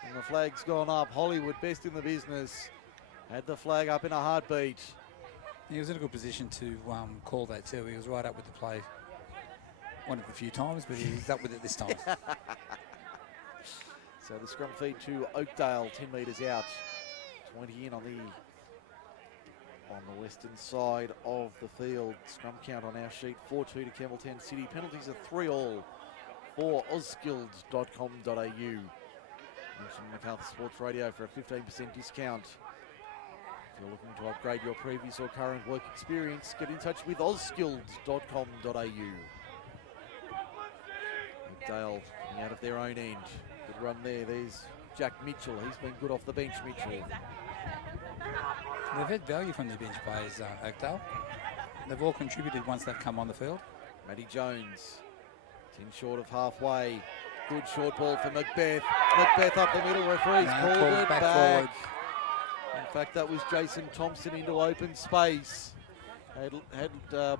And the flag's gone up. Hollywood, best in the business, had the flag up in a heartbeat. He was in a good position to call that too. He was right up with the play. Won it a few times, but he's up with it this time. So the scrum feed to Oakdale, 10 metres out. 20 in on the western side of the field. Scrum count on our sheet, 4-2 to Campbelltown City. Penalties are 3-all for ozskills.com.au. Mention MacArthur Sports Radio for a 15% discount. If you're looking to upgrade your previous or current work experience, get in touch with ozskills.com.au. Oakdale coming out of their own end. Good run there. There's Jack Mitchell. He's been good off the bench, Mitchell. They've had value from their bench players, Oakdale. They've all contributed once they've come on the field. Matty Jones, 10 short of halfway. Good short ball for Macbeth. Macbeth up the middle. Referee's called it back. Forward. In fact, that was Jason Thompson into open space. Had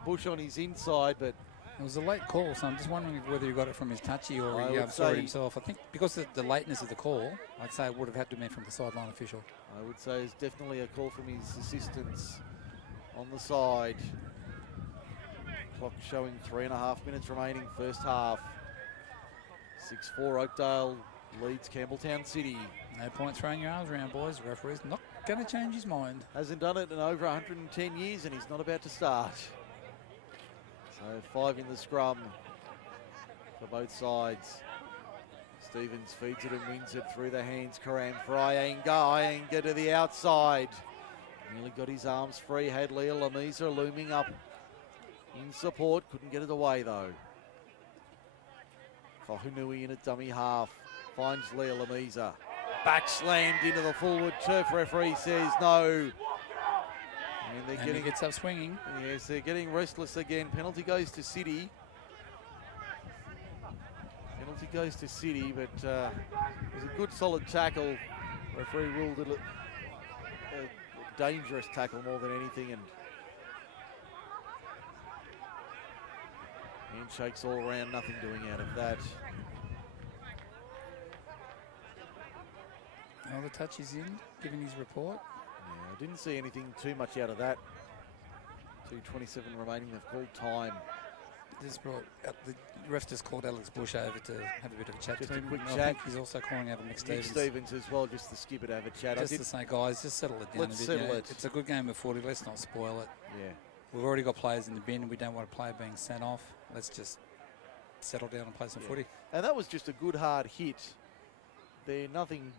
Bush on his inside, but it was a late call, so I'm just wondering whether he got it from his touchy or he saw it himself. I think because of the lateness of the call, I'd say it would have had to be from the sideline official. I would say it's definitely a call from his assistants on the side. Clock showing 3.5 minutes remaining first half. 6-4 Oakdale leads Campbelltown City. No point throwing your arms around, boys. The referee's not going to change his mind. Hasn't done it in over 110 years and he's not about to start. So 5 in the scrum for both sides. Stevens feeds it and wins it through the hands. Karam for Iyengar. Iyengar to the outside. Nearly got his arms free. Had Leah Lamisa looming up in support. Couldn't get it away though. Kohunui in a dummy half. Finds Leah Lamisa. Back slammed into the forward turf. Referee says no. And he gets up swinging. Yes, they're getting restless again. Penalty goes to City. Penalty goes to City, but it was a good solid tackle. Referee ruled it dangerous tackle more than anything, and handshakes all around, nothing doing out of that. Oh, the touch is in, giving his report. Yeah, I didn't see anything too much out of that. 2:27 remaining, they've called time. This brought the ref just called Alex Bush over to have a bit of a chat Just to a him. quick And I chat. think he's also calling over Mick Nick Stevens. Stevens as well, just to skip it, have a chat. Just to say, guys, just settle it down Let's a bit. settle it. It's a good game of footy. Let's not spoil it. Yeah. We've already got players in the bin. We don't want a player being sent off. Let's just settle down and play some footy. And that was just a good hard hit. They're nothing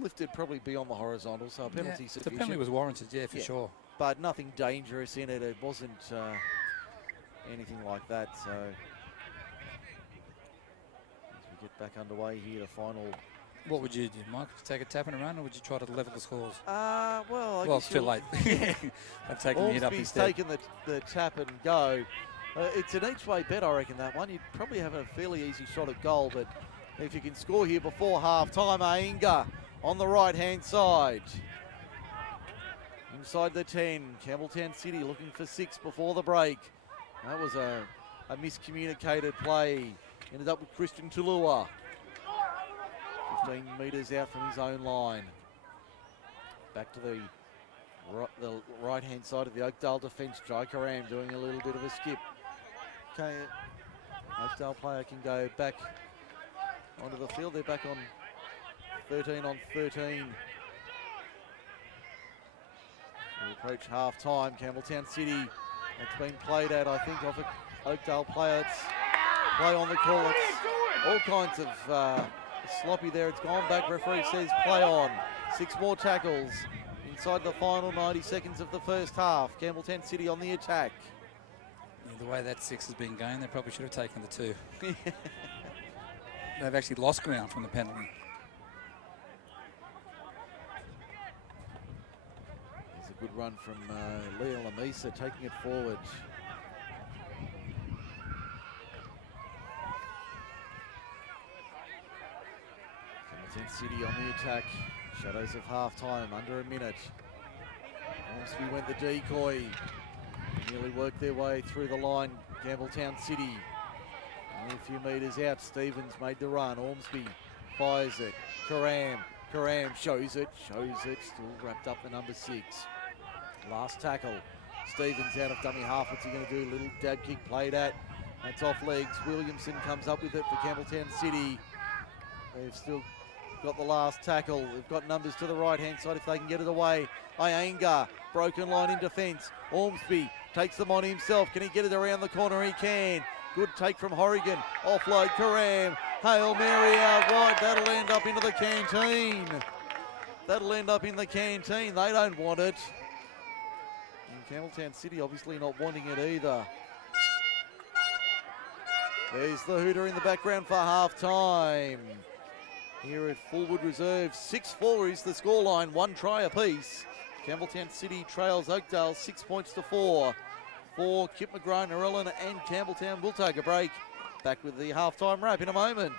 lifted probably beyond the horizontal, so a penalty The sufficient. penalty was warranted, yeah, for sure. But nothing dangerous in it. It wasn't anything like that. So as we get back underway here, the final. What would you do, Mike? Would you take a tap and a run, or would you try to level the scores? Well, I Well, guess it's too late. I've taken the hit up Ormsby's instead. taken the tap and go. It's an each way bet, I reckon, that one. You'd probably have a fairly easy shot at goal, but if you can score here before half time, Ainga on the right hand side. Inside the 10, Campbelltown City looking for 6 before the break. That was a miscommunicated play. Ended up with Christian Tulua. 15 metres out from his own line. Back to the right hand side of the Oakdale defence. Jai Karam doing a little bit of a skip. Okay, Oakdale player can go back onto the field. They're back on 13 on 13. We approach half time. Campbelltown City, it's been played at, I think, off a Oakdale player. It's play on the call. It's all kinds of sloppy there. It's gone back. Referee says play on. 6 more tackles inside the final 90 seconds of the first half. Campbelltown City on the attack. Yeah, the way that 6 has been going, they probably should have taken the 2. They've actually lost ground from the penalty. There's a good run from Leo Lamisa taking it forward. Campbelltown City on the attack. Shadows of half time, under a minute. Ormsby went the decoy. Nearly worked their way through the line. Campbelltown City. Only a few metres out. Stevens made the run. Ormsby fires it. Karam shows it. Still wrapped up the number 6. Last tackle. Stevens out of dummy half. What's he going to do? Little dab kick played at. That's off legs. Williamson comes up with it for Campbelltown City. They've still got the last tackle. They've got numbers to the right-hand side if they can get it away. Iyengar, broken line in defence. Ormsby takes them on himself. Can he get it around the corner? He can. Good take from Horrigan. Offload, Karam. Hail Mary out wide. That'll end up into the canteen. That'll end up in the canteen. They don't want it. And Campbelltown City obviously not wanting it either. There's the hooter in the background for half-time. Here at Fullwood Reserve, 6-4 is the scoreline, 1 try apiece. Campbelltown City trails Oakdale 6 points to 4. For Kip McGrath, Narellan and Campbelltown. We'll take a break. Back with the halftime wrap in a moment.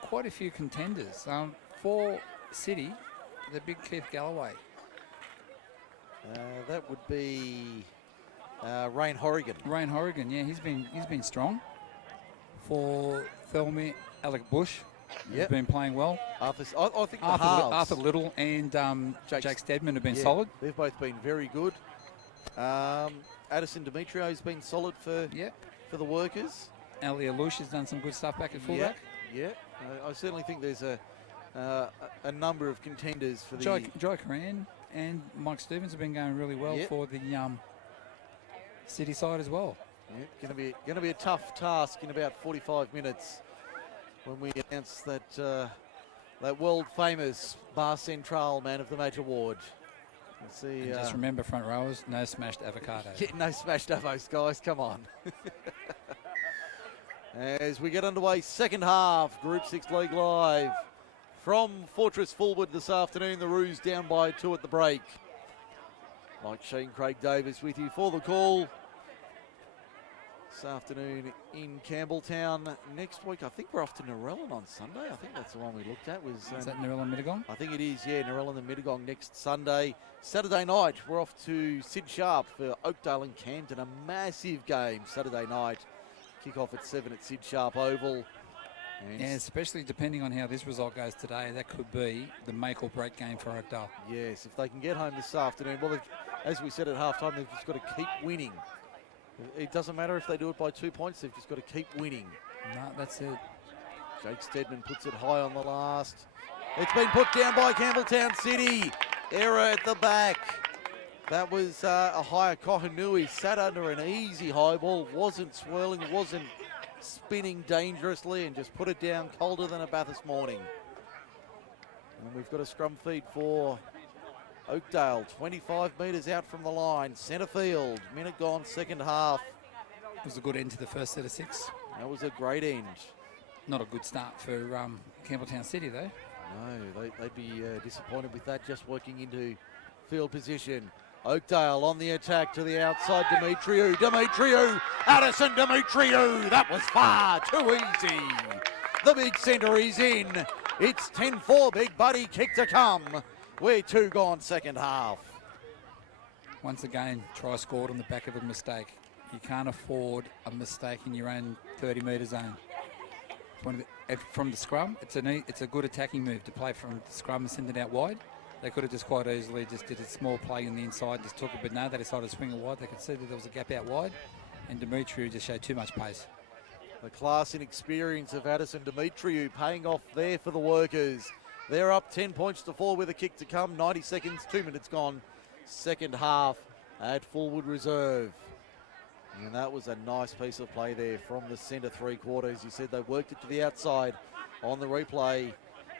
quite a few contenders. For City, the big Keith Galloway. That would be Rain Horrigan. Rain Horrigan, yeah, he's been strong. For Thelmy, Alec Bush, has been playing well. I think the halves. Arthur Little and Jake Stedman have been solid. They've both been very good. Addison Demetrio's been solid for the Workers. Ali Alouche has done some good stuff back at fullback. Yeah. I certainly think there's a number of contenders for the... Joy Coran and Mike Stevens have been going really well for the City side as well. Yeah, going to be a tough task in about 45 minutes when we announce that world famous Bar Central Man of the Match award. See, just remember, front rowers, no smashed avocado. Yeah, no smashed avos, guys. Come on. As we get underway, second half, Group 6 League Live. From Fortress Fullwood this afternoon, the Roos down by 2 at the break. Mike Sheen, Craig Davis with you for the call. This afternoon in Campbelltown. Next week, I think we're off to Narellan on Sunday. I think that's the one we looked at. Is that Narellan Mittagong? I think it is, yeah, Narellan and Mittagong next Sunday. Saturday night, we're off to Sid Sharp for Oakdale and Camden. A massive game Saturday night. Kick-off at 7 at Sid Sharp Oval. And especially depending on how this result goes today, that could be the make or break game for Oakdale. Yes, if they can get home this afternoon. Well, as we said at halftime, they've just got to keep winning. It doesn't matter if they do it by 2 points, they've just got to keep winning. No, that's it. Jake Stedman puts it high on the last. It's been put down by Campbelltown City. Error at the back. That was a higher Kohanui. Sat under an easy high ball. Wasn't swirling, wasn't spinning dangerously, and just put it down colder than a Bathurst morning. And we've got a scrum feed for Oakdale, 25 metres out from the line, centre field, minute gone, second half. It was a good end to the first set of 6. That was a great end. Not a good start for Campbelltown City, though. No, they'd be disappointed with that, just working into field position. Oakdale on the attack to the outside, Demetriou, Addison Demetriou, that was far too easy. The big centre is in. It's 10-4, big buddy, kick to come. We're 2 gone second half. Once again, try scored on the back of a mistake. You can't afford a mistake in your own 30-metre zone. From the scrum, it's a good attacking move to play from the scrum and send it out wide. They could have just quite easily just did a small play in the inside, just took it, but no, they decided to swing it wide. They could see that there was a gap out wide, and Demetriou just showed too much pace. The class and experience of Addison Demetriou paying off there for the Workers. They're up 10 points to 4 with a kick to come. 90 seconds, 2 minutes gone. Second half at Fullwood Reserve. And that was a nice piece of play there from the centre 3/4. As you said, they worked it to the outside on the replay.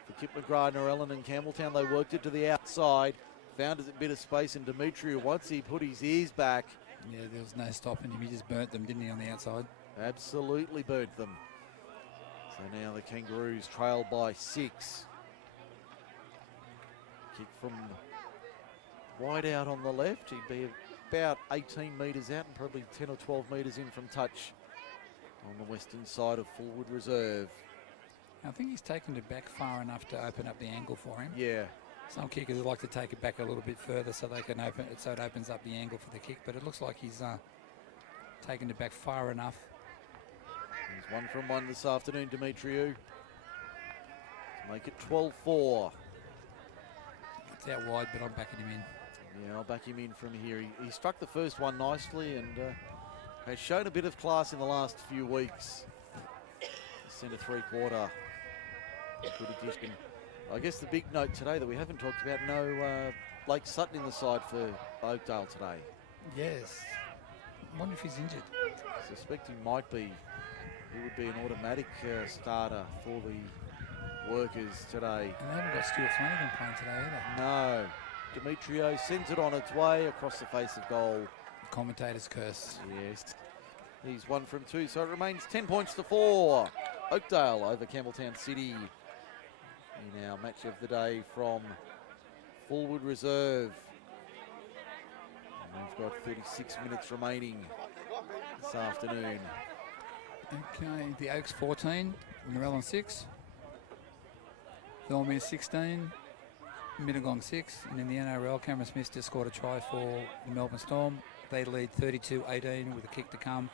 For Kip McGrath, Narellan and Campbelltown, they worked it to the outside. Found a bit of space, and Demetriou, once he put his ears back. Yeah, there was no stopping him. He just burnt them, didn't he, on the outside? Absolutely burnt them. So now the Kangaroos trail by 6. Kick from wide out on the left. He'd be about 18 metres out and probably 10 or 12 metres in from touch on the western side of Fullwood Reserve. I think he's taken it back far enough to open up the angle for him. Yeah. Some kickers would like to take it back a little bit further so they can open it, so it opens up the angle for the kick. But it looks like he's taken it back far enough. He's 1 from 1 this afternoon, Demetriou. To make it 12-4. It's out wide, but I'm backing him in. Yeah, I'll back him in from here. He struck the first one nicely and has shown a bit of class in the last few weeks. Centre 3/4. Good addition. I guess the big note today that we haven't talked about, no Blake Sutton in the side for Oakdale today. Yes. I wonder if he's injured. I suspect he might be. He would be an automatic starter for the Workers today. And they haven't got Stuart Flanagan playing today either. No. Demetriou sends it on its way across the face of goal. The commentator's curse. Yes. He's 1 from 2, so it remains 10 points to 4. Oakdale over Campbelltown City in our match of the day from Fullwood Reserve. And we've got 36 minutes remaining this afternoon. Okay, the Oaks 14, Narellan 6, Thornmere 16, Mittagong 6, and in the NRL, Cameron Smith just scored a try for the Melbourne Storm. They lead 32-18 with a kick to come.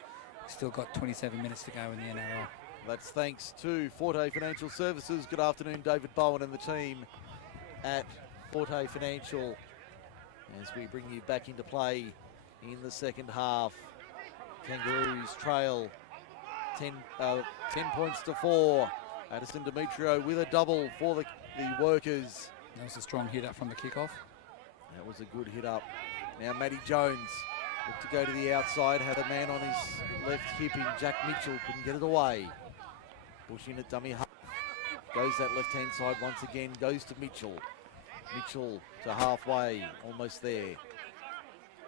Still got 27 minutes to go in the NRL. That's thanks to Forte Financial Services. Good afternoon, David Bowen and the team at Forte Financial as we bring you back into play in the second half. Kangaroos trail 10 points to 4. Addison Demetrio with a double for the workers. That was a strong hit up from the kickoff. That was a good hit up. Now Matty Jones looked to go to the outside, had a man on his left hip in Jack Mitchell, couldn't get it away. Bush in at dummy half. Goes that left-hand side once again, goes to Mitchell. Mitchell to halfway, almost there.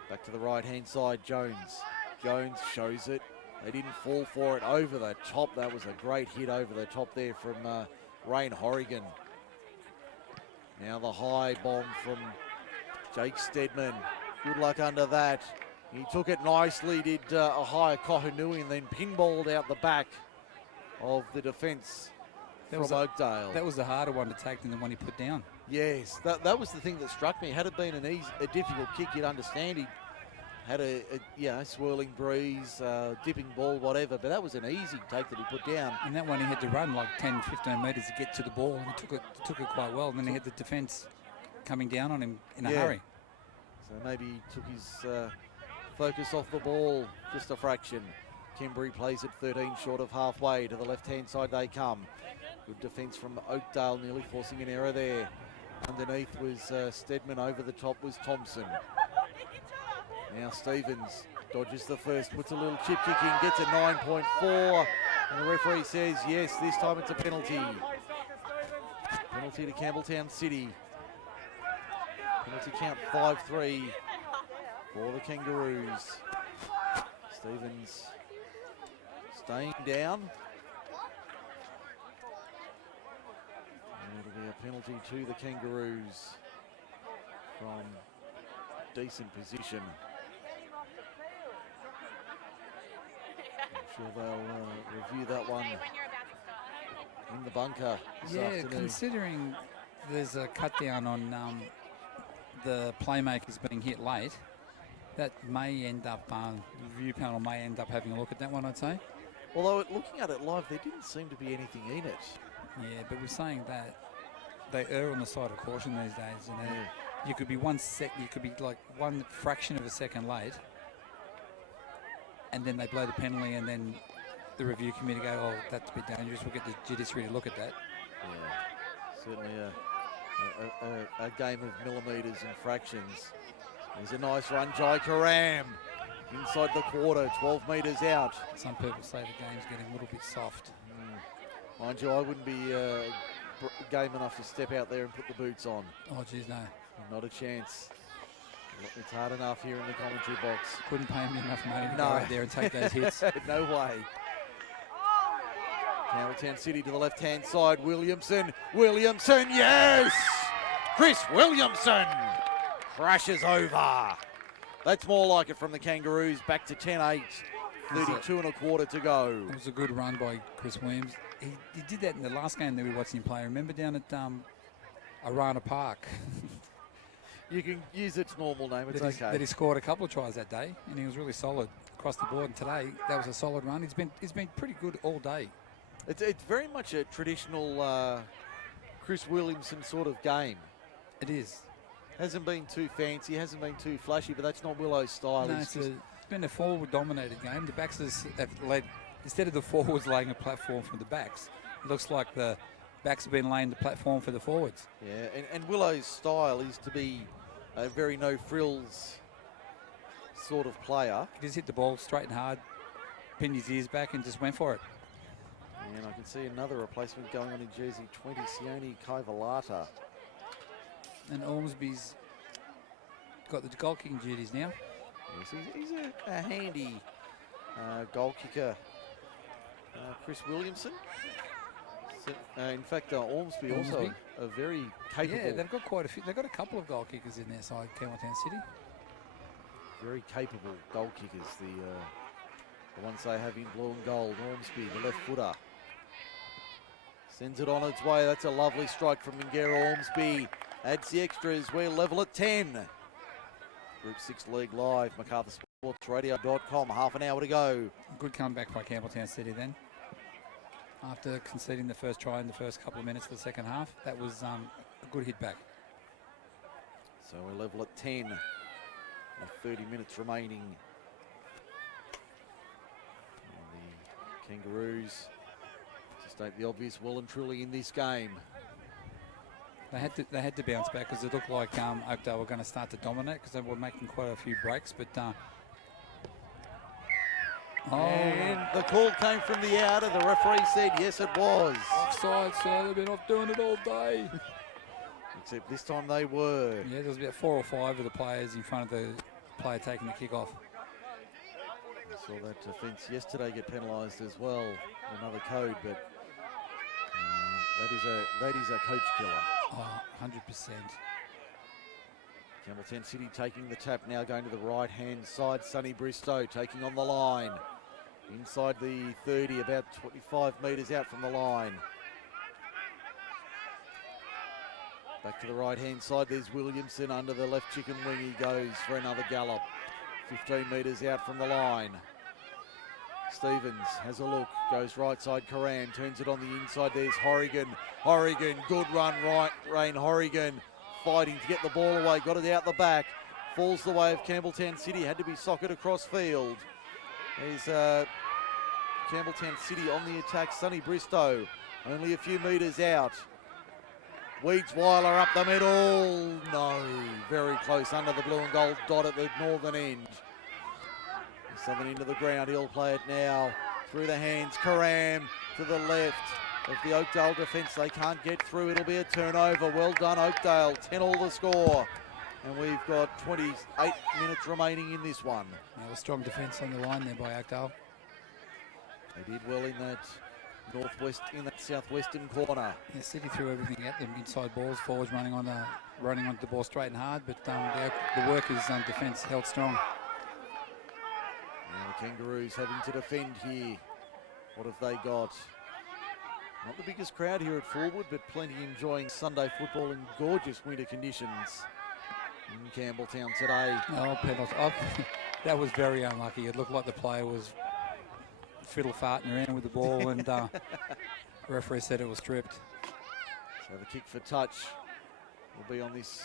Back to the right-hand side, Jones. Jones shows it. They didn't fall for it over the top. That was a great hit over the top there from Rain Horrigan. Now the high bomb from Jake Steadman. Good luck under that. He took it nicely, did a high Kohanui, and then pinballed out the back of the defence from Oakdale. That was the harder one to take than the one he put down. Yes, that was the thing that struck me. Had it been a difficult kick, you'd understand he had a swirling breeze, dipping ball, whatever, but that was an easy take that he put down. And that one he had to run like 10, 15 metres to get to the ball, and he took it quite well. And then he had the defence coming down on him in a hurry. So maybe he took his focus off the ball just a fraction. Kimberley plays it 13 short of halfway. To the left-hand side they come. Good defence from Oakdale, nearly forcing an error there. Underneath was Steadman, over the top was Thompson. Now Stevens dodges the first, puts a little chip kick in, gets a 9.4, and the referee says yes, this time it's a penalty. Penalty to Campbelltown City. Penalty count 5-3 for the Kangaroos. Stevens staying down. And it'll be a penalty to the Kangaroos from decent position. I'm sure they'll review that one in the bunker this afternoon. Considering there's a cut down on the playmakers being hit late, that may end up, the review panel may end up having a look at that one, I'd say. Although looking at it live, there didn't seem to be anything in it. Yeah, but we're saying that they err on the side of caution these days. And you could be you could be like one fraction of a second late, and then they blow the penalty, and then the review committee go, "Oh, that's a bit dangerous. We'll get the judiciary to look at that." Yeah, certainly a game of millimetres and fractions. There's a nice run, Jai Karam inside the quarter, 12 metres out. Some people say the game's getting a little bit soft. Mind you, I wouldn't be game enough to step out there and put the boots on. Oh, geez, no. Not a chance. It's hard enough here in the commentary box. Couldn't pay me enough money to go out there and take those hits. No way. Campbelltown City to the left-hand side. Williamson, yes! Chris Williamson crashes over. That's more like it from the Kangaroos. Back to 10-8. 32 and a quarter to go. It was a good run by Chris Williams. He did that in the last game that we watched him play. Remember down at Arana Park? You can use its normal name, it's okay. That he scored a couple of tries that day, and he was really solid across the board. And today, that was a solid run. He's been pretty good all day. It's very much a traditional Chris Williamson sort of game. It is. Hasn't been too fancy, hasn't been too flashy, but that's not Willow's style. No, it's been a forward-dominated game. The backs have led, instead of the forwards laying a platform for the backs, it looks like the backs have been laying the platform for the forwards. Yeah, and Willow's style is to be a very no-frills sort of player. He just hit the ball straight and hard, pinned his ears back and just went for it. And I can see another replacement going on in jersey 20, Sione Kaivalata. And Ormsby's got the goal kicking duties now. Yes, he's a handy goal kicker. Chris Williamson. In fact, Ormsby also a very capable. Yeah, they've got quite a few. They've got a couple of goal kickers in their side, Campbelltown City. Very capable goal kickers, The ones they have in blue and gold. Ormsby, the left footer. Sends it on its way. That's a lovely strike from Mingera. Ormsby adds the extras. We're level at 10. Group 6 League Live, MacArthurSportsRadio.com. Half an hour to go. Good comeback by Campbelltown City then. After conceding the first try in the first couple of minutes of the second half, that was a good hit back. So we're level at 10 with 30 minutes remaining. And the Kangaroos, to state the obvious, well and truly in this game. They had to bounce back because it looked like Oakdale were going to start to dominate because they were making quite a few breaks. But and the call came from the outer. The referee said yes, it was offside. So they've been off doing it all day. Except this time they were. Yeah, there was about 4 or 5 of the players in front of the player taking the kick off. I saw that defence yesterday get penalised as well. Another code, but that is a coach killer. Oh, 100%. Campbelltown City taking the tap now, going to the right-hand side. Sonny Bristow taking on the line. Inside the 30, about 25 metres out from the line. Back to the right-hand side, there's Williamson under the left chicken wing. He goes for another gallop. 15 metres out from the line. Stevens has a look, goes right side, Karan turns it on the inside. There's Horrigan. Horrigan, good run, right, Rain Horrigan fighting to get the ball away, got it out the back. Falls the way of Campbelltown City, had to be socked across field. There's Campbelltown City on the attack, Sonny Bristow, only a few metres out. Weedsweiler up the middle, no, very close under the blue and gold dot at the northern end. Southern end of the ground, he'll play it now. Through the hands, Karam to the left of the Oakdale defence. They can't get through, it'll be a turnover. Well done Oakdale, 10-all the score. And we've got 28 minutes remaining in this one. Now a strong defence on the line there by Oakdale. They did well in that southwestern corner. Yeah, City threw everything at them, inside balls, forwards running onto the ball straight and hard, but the workers' defence held strong. Now the Kangaroos having to defend here. What have they got? Not the biggest crowd here at Forward, but plenty enjoying Sunday football in gorgeous winter conditions in Campbelltown today. Oh, penalty. Oh, that was very unlucky. It looked like the player was fiddle farting around with the ball, and the referee said it was stripped. So the kick for touch will be on this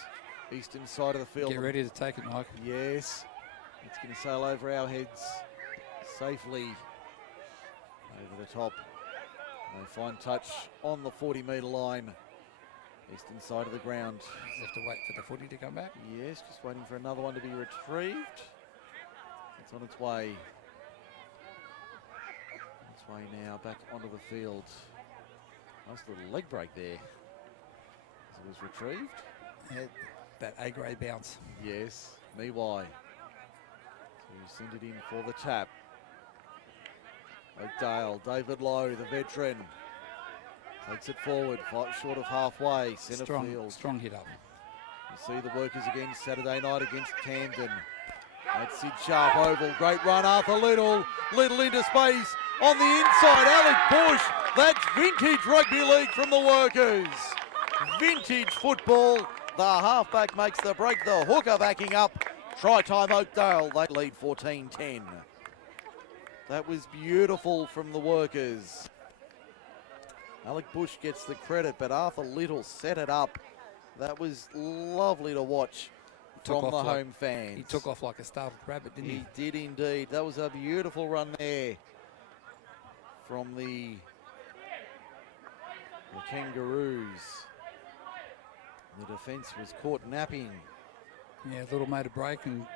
eastern side of the field. Get ready to take it, Mike. Yes. It's going to sail over our heads safely over the top. They find touch on the 40-metre line, eastern side of the ground. Just have to wait for the footy to come back. Yes, just waiting for another one to be retrieved. It's on its way. Its way now back onto the field. Nice little leg break there as it was retrieved. Yeah, that A-grade bounce. Yes, Miwai. So send it in for the tap. Oakdale, David Lowe, the veteran, takes it forward, short of halfway, centre field. Strong hit up. You see the workers again Saturday night against Camden. That's Sid Sharp oval, great run, Arthur Little into space, on the inside, Alec Bush. That's vintage rugby league from the workers. Vintage football. The halfback makes the break, the hooker backing up. Try time Oakdale, they lead 14-10. That was beautiful from the workers. Alec Bush gets the credit, but Arthur Little set it up. That was lovely to watch from the home fans. He took off like a startled rabbit, didn't he? He did indeed. That was a beautiful run there from the Kangaroos. The defence was caught napping. Yeah, Little made a break, and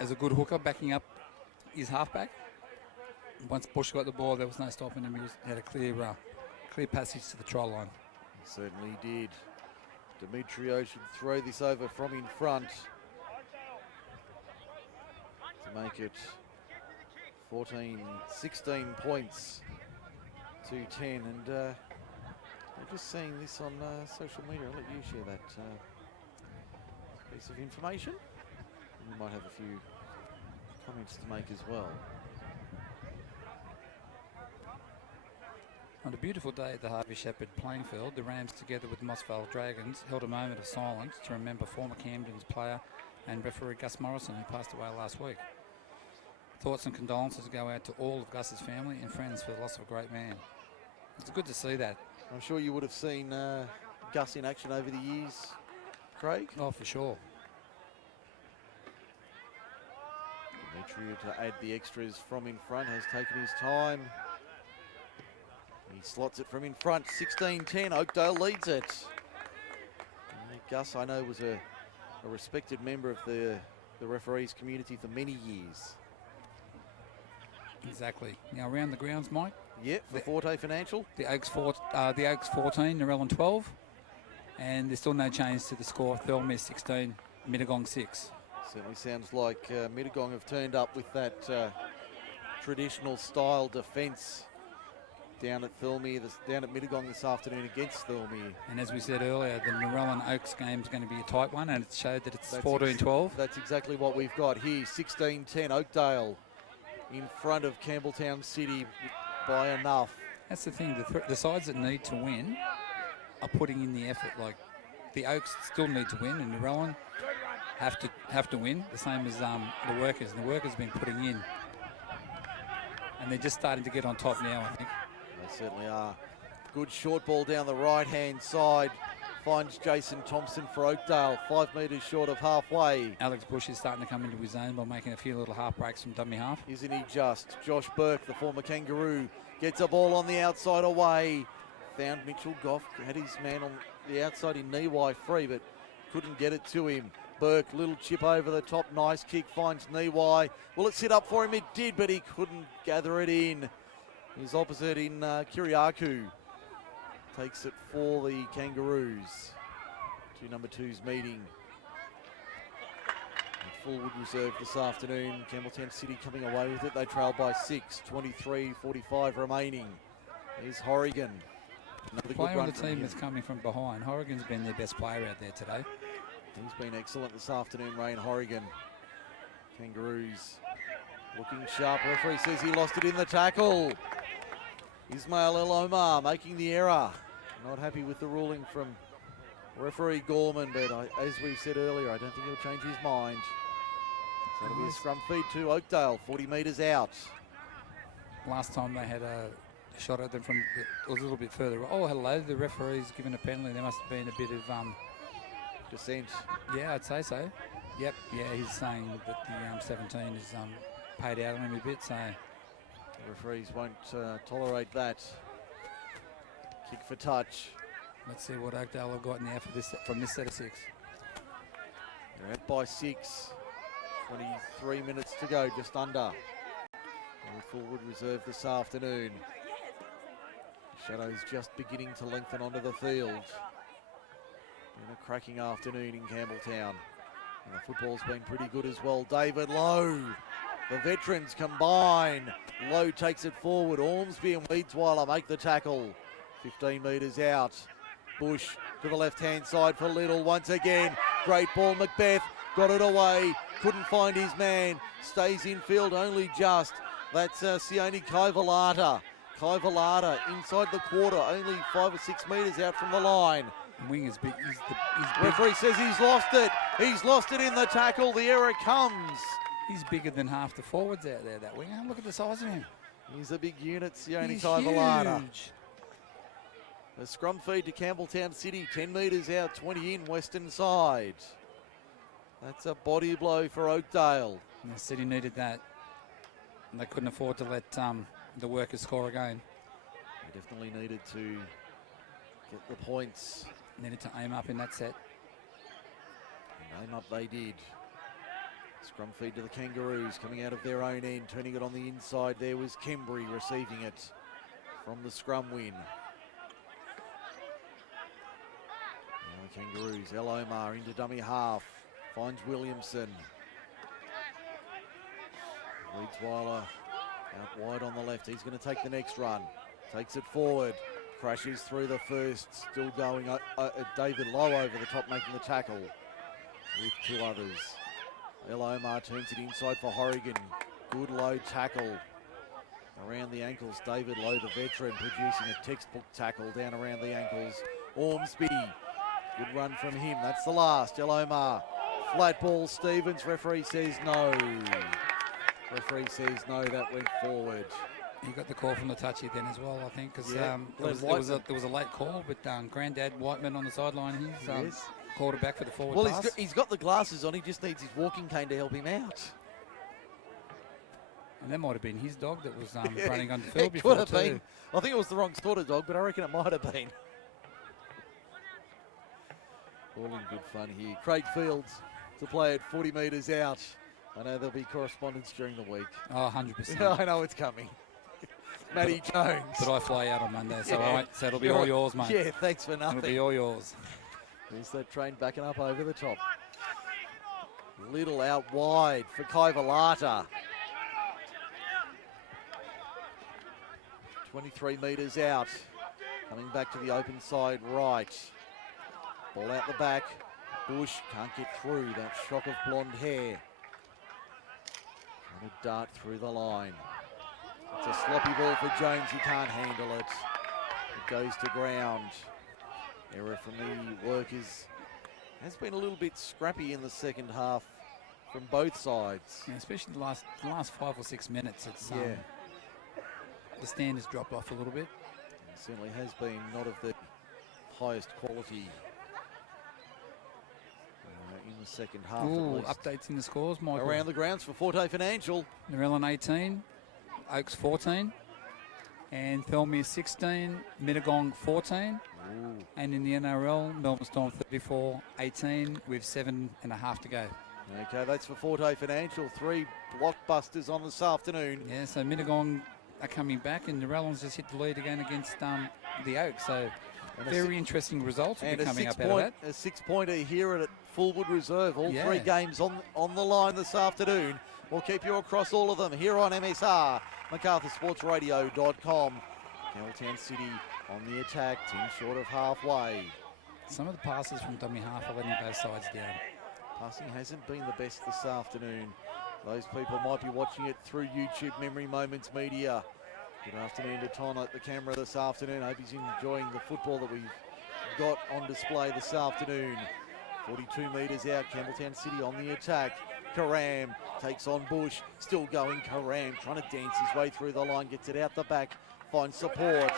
as a good hooker backing up his halfback. Once Bush got the ball, there was no stopping him. He had a clear passage to the try line. He certainly did. Demetrio should throw this over from in front to make it 16 points to 10. And I'm just seeing this on social media. I'll let you share that piece of information. We might have a few comments to make as well. On a beautiful day at the Harvey Shepherd playing field, the Rams, together with Mossvale Dragons, held a moment of silence to remember former Camden's player and referee Gus Morrison, who passed away last week. Thoughts and condolences go out to all of Gus's family and friends for the loss of a great man. It's good to see that. I'm sure you would have seen Gus in action over the years, Craig. Oh, for sure. Demetrio to add the extras from in front has taken his time. He slots it from in front, 16-10, Oakdale leads it. Gus, I know, was a respected member of the referees community for many years. Exactly. Now around the grounds, Mike. Yep, for Forte Financial. The Oaks 14, Narellan 12, and there's still no change to the score. Thirlmere 16, Mittagong 6. Certainly sounds like Mittagong have turned up with that traditional style defence down at Mittagong this afternoon against Thirlmere. And as we said earlier, the Narellan Oaks game is going to be a tight one, and it showed that it's 14-12. That's exactly what we've got here. 16-10, Oakdale in front of Campbelltown City by enough. That's the thing. The sides that need to win are putting in the effort. Like the Oaks still need to win, and Narellan have to win, the same as the Workers. The Workers have been putting in, and they're just starting to get on top now, I think. They certainly are. Good short ball down the right-hand side. Finds Jason Thompson for Oakdale, 5 metres short of halfway. Alex Bush is starting to come into his own by making a few little half breaks from dummy half. Isn't he just? Josh Burke, the former Kangaroo, gets a ball on the outside away. Found Mitchell Goff, had his man on the outside in Niwai free, but couldn't get it to him. Burke, little chip over the top, nice kick, finds Niwai. Will it sit up for him? It did, but he couldn't gather it in. His opposite in Kiriaku takes it for the Kangaroos. Two number twos meeting at Fullwood Reserve this afternoon. Campbelltown City coming away with it. They trail by 6, 23:45 remaining. There's Horrigan. Another Player good run on the team that's coming from behind. Horrigan's been their best player out there today. He's been excellent this afternoon, Rain Horrigan. Kangaroos looking sharp. Referee says he lost it in the tackle. Ismail El Omar making the error. Not happy with the ruling from referee Gorman, but as we said earlier, I don't think he'll change his mind. So it'll be a scrum feed to Oakdale, 40 metres out. Last time they had a shot at them from a little bit further. Oh, hello, the referee's given a penalty. There must have been a bit of Dissent. Yeah, I'd say so. Yep, yeah, he's saying that the 17 is paid out on him a bit, so. The referees won't tolerate that. Kick for touch. Let's see what Oakdale have got now for this from this set of 6. They're out by 6. 23 minutes to go, just under. Fullwood Reserve this afternoon. Shadows just beginning to lengthen onto the field. Been a cracking afternoon in Campbelltown. And the football's been pretty good as well. David Lowe. The veterans combine. Lowe takes it forward. Ormsby and Weedsweiler make the tackle. 15 metres out. Bush to the left-hand side for Little once again. Great ball, Macbeth. Got it away. Couldn't find his man. Stays in field only just. That's Sione Kaivalata. Kaivalata inside the quarter. Only 5 or 6 metres out from the line. Wing is big. He's big. Referee says he's lost it. He's lost it in the tackle. The error comes. He's bigger than half the forwards out there, that winger. Look at the size of him. He's a big unit, Sione He's Kaivalata. huge. A scrum feed to Campbelltown City, 10 metres out, 20 in, western side. That's a body blow for Oakdale. And the City needed that. And they couldn't afford to let the Workers score again. They definitely needed to get the points. Needed to aim up in that set. And aim up they did. Scrum feed to the Kangaroos coming out of their own end, turning it on the inside. There was Kembry receiving it from the scrum win. Now the Kangaroos, El Omar into dummy half, finds Williamson. Weedsweiler out wide on the left. He's going to take the next run. Takes it forward, crashes through the first, still going. David Lowe over the top making the tackle with 2 others. El Omar turns it inside for Horrigan. Good low tackle. around the ankles. David Lowe, the veteran, producing a textbook tackle down around the ankles. Ormsby, good run from him. That's the last. Yalomar, flat ball. Stevens, referee says no. Referee says no, that went forward. He got the call from the touchy then as well, I think, because Yeah, there was a late call, but Grandad Whiteman on the sideline, he's called it back for the forward pass. Well, he's got the glasses on. He just needs his walking cane to help him out. And that might have been his dog that was running on the field It before could have too. been. I think it was the wrong sort of dog, but I reckon it might have been. All in good fun here. Craig Fields to play at 40 metres out. I know there'll be correspondence during the week. Oh, 100%. I know it's coming. Matty Jones. But I fly out on Monday, so, Yeah. so it'll be all yours, mate. Yeah, thanks for nothing. It'll be all yours. There's that train backing up over the top. Little out wide for Kaivalata. 23 metres out. Coming back to the open side right. Ball out the back. Bush can't get through. That shock of blonde hair. Trying to dart through the line. It's a sloppy ball for Jones. He can't handle it. It goes to ground. Error from the workers. Has been a little bit scrappy in the second half from both sides. Yeah, especially the last 5 or 6 minutes. It's Yeah. The stand has dropped off a little bit. It certainly has been not of the highest quality in the second half. Ooh, at least. updates in the scores, Michael. Around the grounds for Forte Financial. Narellan 18, Oaks 14, and Thelmere 16, Mittagong 14. Ooh. And in the NRL, Melbourne Storm 34-18 with 7.5 to go. Okay, that's for Forte Financial. 3 blockbusters on this afternoon. Yeah, so Mittagong are coming back, and the Narellans just hit the lead again against the Oaks. So very interesting results will be coming up out of that. A 6-pointer here at Fullwood Reserve. All Yeah. 3 games on the line this afternoon. We'll keep you across all of them here on MSR, MacArthurSportsRadio.com. Campbelltown City on the attack, 10 short of halfway. Some of the passes from dummy half are letting both sides down. Passing hasn't been the best this afternoon. Those people might be watching it through YouTube Memory Moments Media. Good afternoon to Ton at the camera this afternoon. Hope he's enjoying the football that we've got on display this afternoon. 42 metres out, Campbelltown City on the attack. Karam takes on Bush, still going. Karam trying to dance his way through the line, gets it out the back, finds support.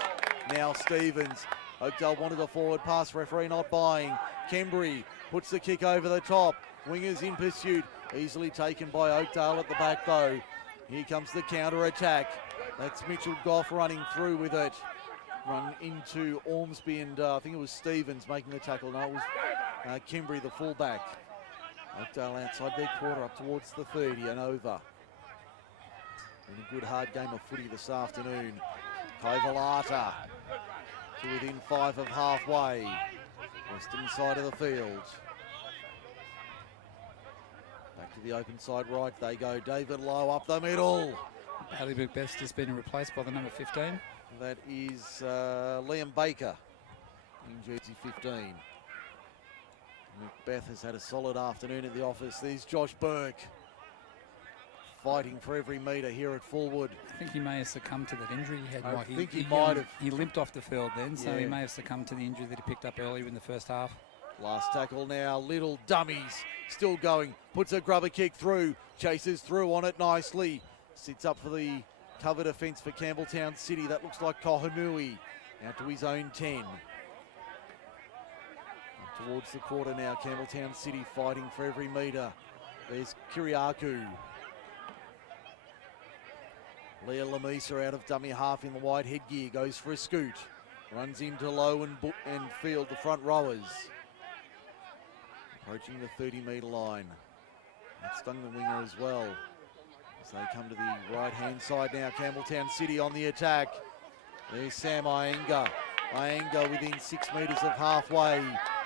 Now Stevens. Oakdale wanted a forward pass, referee not buying. Kembry puts the kick over the top. Wingers in pursuit, easily taken by Oakdale at the back though. Here comes the counter attack. That's Mitchell Goff running through with it. Run into Ormsby and I think it was Stevens making the tackle. No, it was Kembry, the fullback. Oakdale outside their quarter up towards the 30 and over. In a good hard game of footy this afternoon. Kaivalata to within 5 of halfway. Western side of the field. Back to the open side right they go. David Lowe up the middle. Bailey McBeth has been replaced by the number 15. That is Liam Baker in jersey 15. Macbeth has had a solid afternoon at the office. There's Josh Burke fighting for every metre here at Fullwood. I think he may have succumbed to that injury he had. I think he might have. He limped off the field then, so he Yeah. may have succumbed to the injury that he picked up earlier in the first half. Last tackle now, Little dummies, still going, puts a grubber kick through, chases through on it nicely, sits up for the cover defence for Campbelltown City. That looks like Kohanui, out to his own 10. Up towards the quarter now, Campbelltown City fighting for every metre. There's Kiriakou. Leah Lamisa out of dummy half in the wide headgear, goes for a scoot. Runs into Lowe and Field, the front rowers. Approaching the 30-metre line. That stung the winger as well. As they come to the right-hand side now, Campbelltown City on the attack. There's Sam Ienga. Ienga within 6 metres of halfway.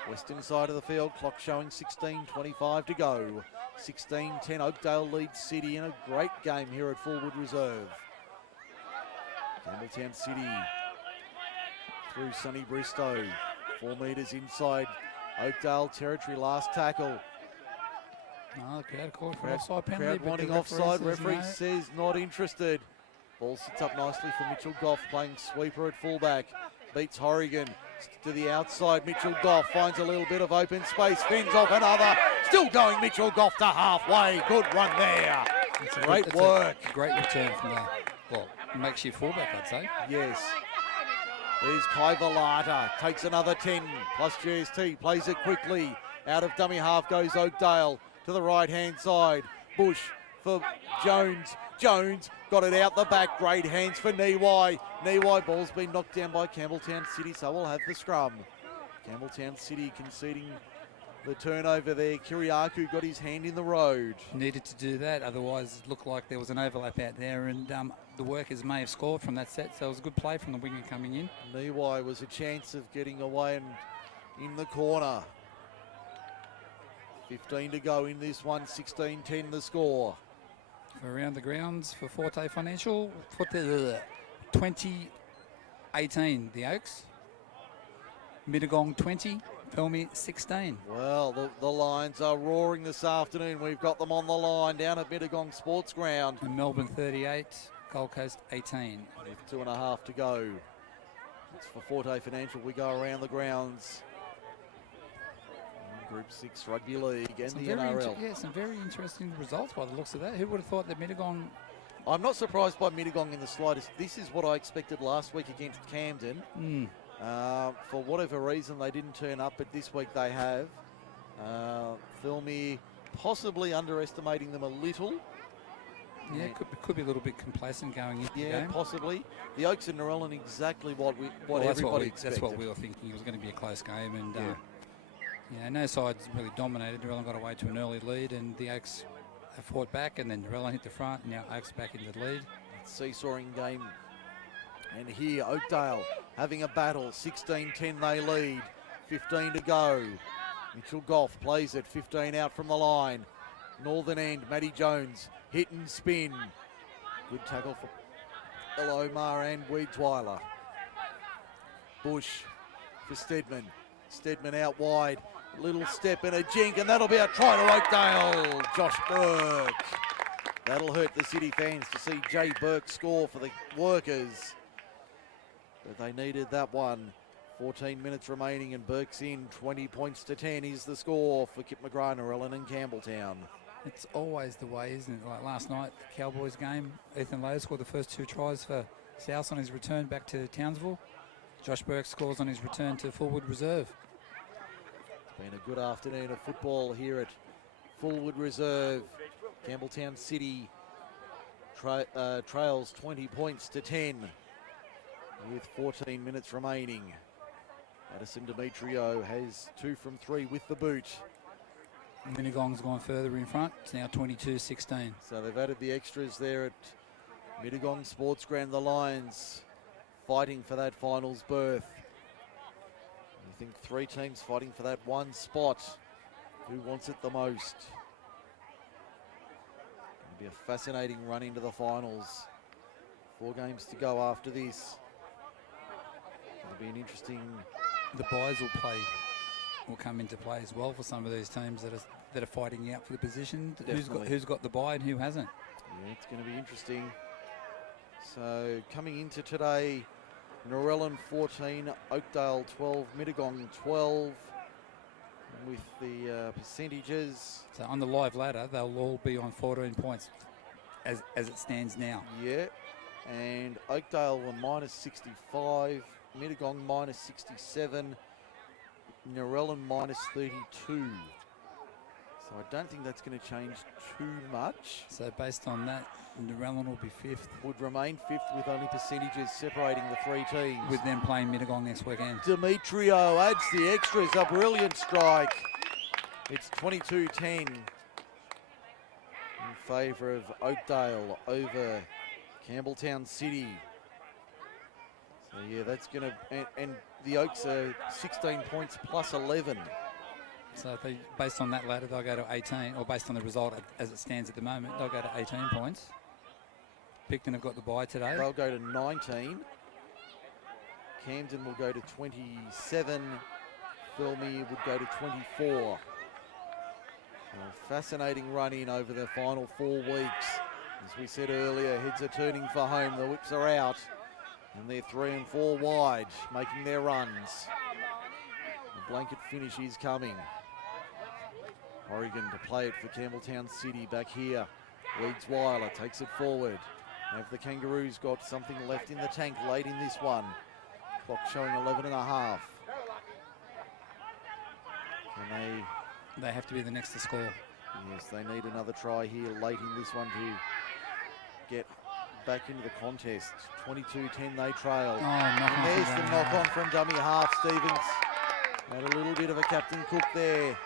Western side of the field, clock showing 16:25 to go. 16-10, Oakdale leads City in a great game here at Fullwood Reserve. Campbelltown City through Sonny Bristow. 4 metres inside Oakdale territory, last tackle. No, the crowd called for offside penalty. Crowd but wanting the referee offside, says referee no. says not interested. Ball sits up nicely for Mitchell Goff, playing sweeper at fullback. Beats Horrigan to the outside. Mitchell Goff finds a little bit of open space, fends off another. Still going Mitchell Goff to halfway. Good run there. Great work. Great return from the, well, makeshift fullback, I'd say. Yes. There's Kai Velata, takes another 10 plus GST, plays it quickly. Out of dummy half goes Oakdale to the right-hand side. Bush for Jones. Jones got it out the back. Great hands for Niwai. Niwai, ball's been knocked down by Campbelltown City, so we'll have the scrum. Campbelltown City conceding the turnover there. Kiriaku got his hand in the road. Needed to do that, otherwise it looked like there was an overlap out there, and the workers may have scored from that set, so it was a good play from the winger coming in. Niwai was a chance of getting away and in the corner. 15 to go in this one, 16-10 the score. Around the grounds for Forte Financial, 20-18 the Oaks. Mittagong 20, Pelmy 16. Well, the Lions are roaring this afternoon. We've got them on the line down at Mittagong Sports Ground. And Melbourne 38, Gold Coast 18. With 2.5 to go. It's for Forte Financial. We go around the grounds. Group 6 Rugby League and the NRL. Yeah, some very interesting results by the looks of that. Who would have thought that Mittagong... I'm not surprised by Mittagong in the slightest. This is what I expected last week against Camden. For whatever reason, they didn't turn up, but this week they have. Filmy possibly underestimating them a little. Yeah, could be a little bit complacent going into the game. Yeah, possibly. The Oaks and Narellan exactly what everybody expected. That's what we were thinking. It was going to be a close game, and no sides really dominated. Narellan got away to an early lead, and the Oaks have fought back, and then Narellan hit the front, and now Oaks back into the lead. Seesawing game. And here, Oakdale having a battle. 16-10 they lead. 15 to go. Mitchell Goff plays it. 15 out from the line. Northern end, Matty Jones. Hit and spin. Good tackle for Elomar and Weedsweiler. Bush for Stedman. Stedman out wide. Little step and a jink, and that'll be a try to Oakdale. Josh Burke. That'll hurt the City fans to see Jay Burke score for the workers. But they needed that one. 14 minutes remaining and Burke's in. 20 points to 10 is the score for Kip McGrath, Narellan and Campbelltown. It's always the way, isn't it? Like last night, the Cowboys game, Ethan Lowe scored the first 2 tries for South on his return back to Townsville. Josh Burke scores on his return to Fullwood Reserve. It's been a good afternoon of football here at Fullwood Reserve. Campbelltown City trails 20 points to 10 with 14 minutes remaining. Addison Demetrio has 2 from 3 with the boot. Mittagong's gone further in front. It's now 22-16. So they've added the extras there at Mittagong Sports Ground. The Lions fighting for that finals berth. I think 3 teams fighting for that one spot. Who wants it the most? It'll be a fascinating run into the finals. 4 games to go after this. It'll be an interesting... The buys will come into play as well for some of these teams that are fighting out for the position. Who's got the buy and who hasn't? Yeah, it's going to be interesting. So coming into today, Narellan 14, Oakdale 12, Mittagong 12. With the percentages. So on the live ladder, they'll all be on 14 points as it stands now. Yeah, and Oakdale were minus 65, Mittagong minus 67, Narellan minus 32. So I don't think that's going to change too much. So based on that, Narellan will be 5th. Would remain 5th with only percentages separating the 3 teams. With them playing Mittagong next weekend. Demetrio adds the extras, a brilliant strike. It's 22-10 in favour of Oakdale over Campbelltown City. So yeah, that's going to, and the Oaks are 16 points plus 11. So if they, based on that ladder, they'll go to 18, or based on the result as it stands at the moment, they'll go to 18 points. Picton have got the bye today. They'll go to 19. Camden will go to 27. Filmy would go to 24. So a fascinating run in over the final 4 weeks. As we said earlier, heads are turning for home. The whips are out. And they're 3 and 4 wide, making their runs. The blanket finish is coming. Oregon to play it for Campbelltown City back here. Leads Weiler, takes it forward. Have the Kangaroos got something left in the tank late in this one? Clock showing 11 and a half. Can they have to be the next to score. Yes, they need another try here late in this one to get back into the contest. 22-10 they trail. Oh, and there's the knock on from dummy half. Stevens had a little bit of a captain cook there.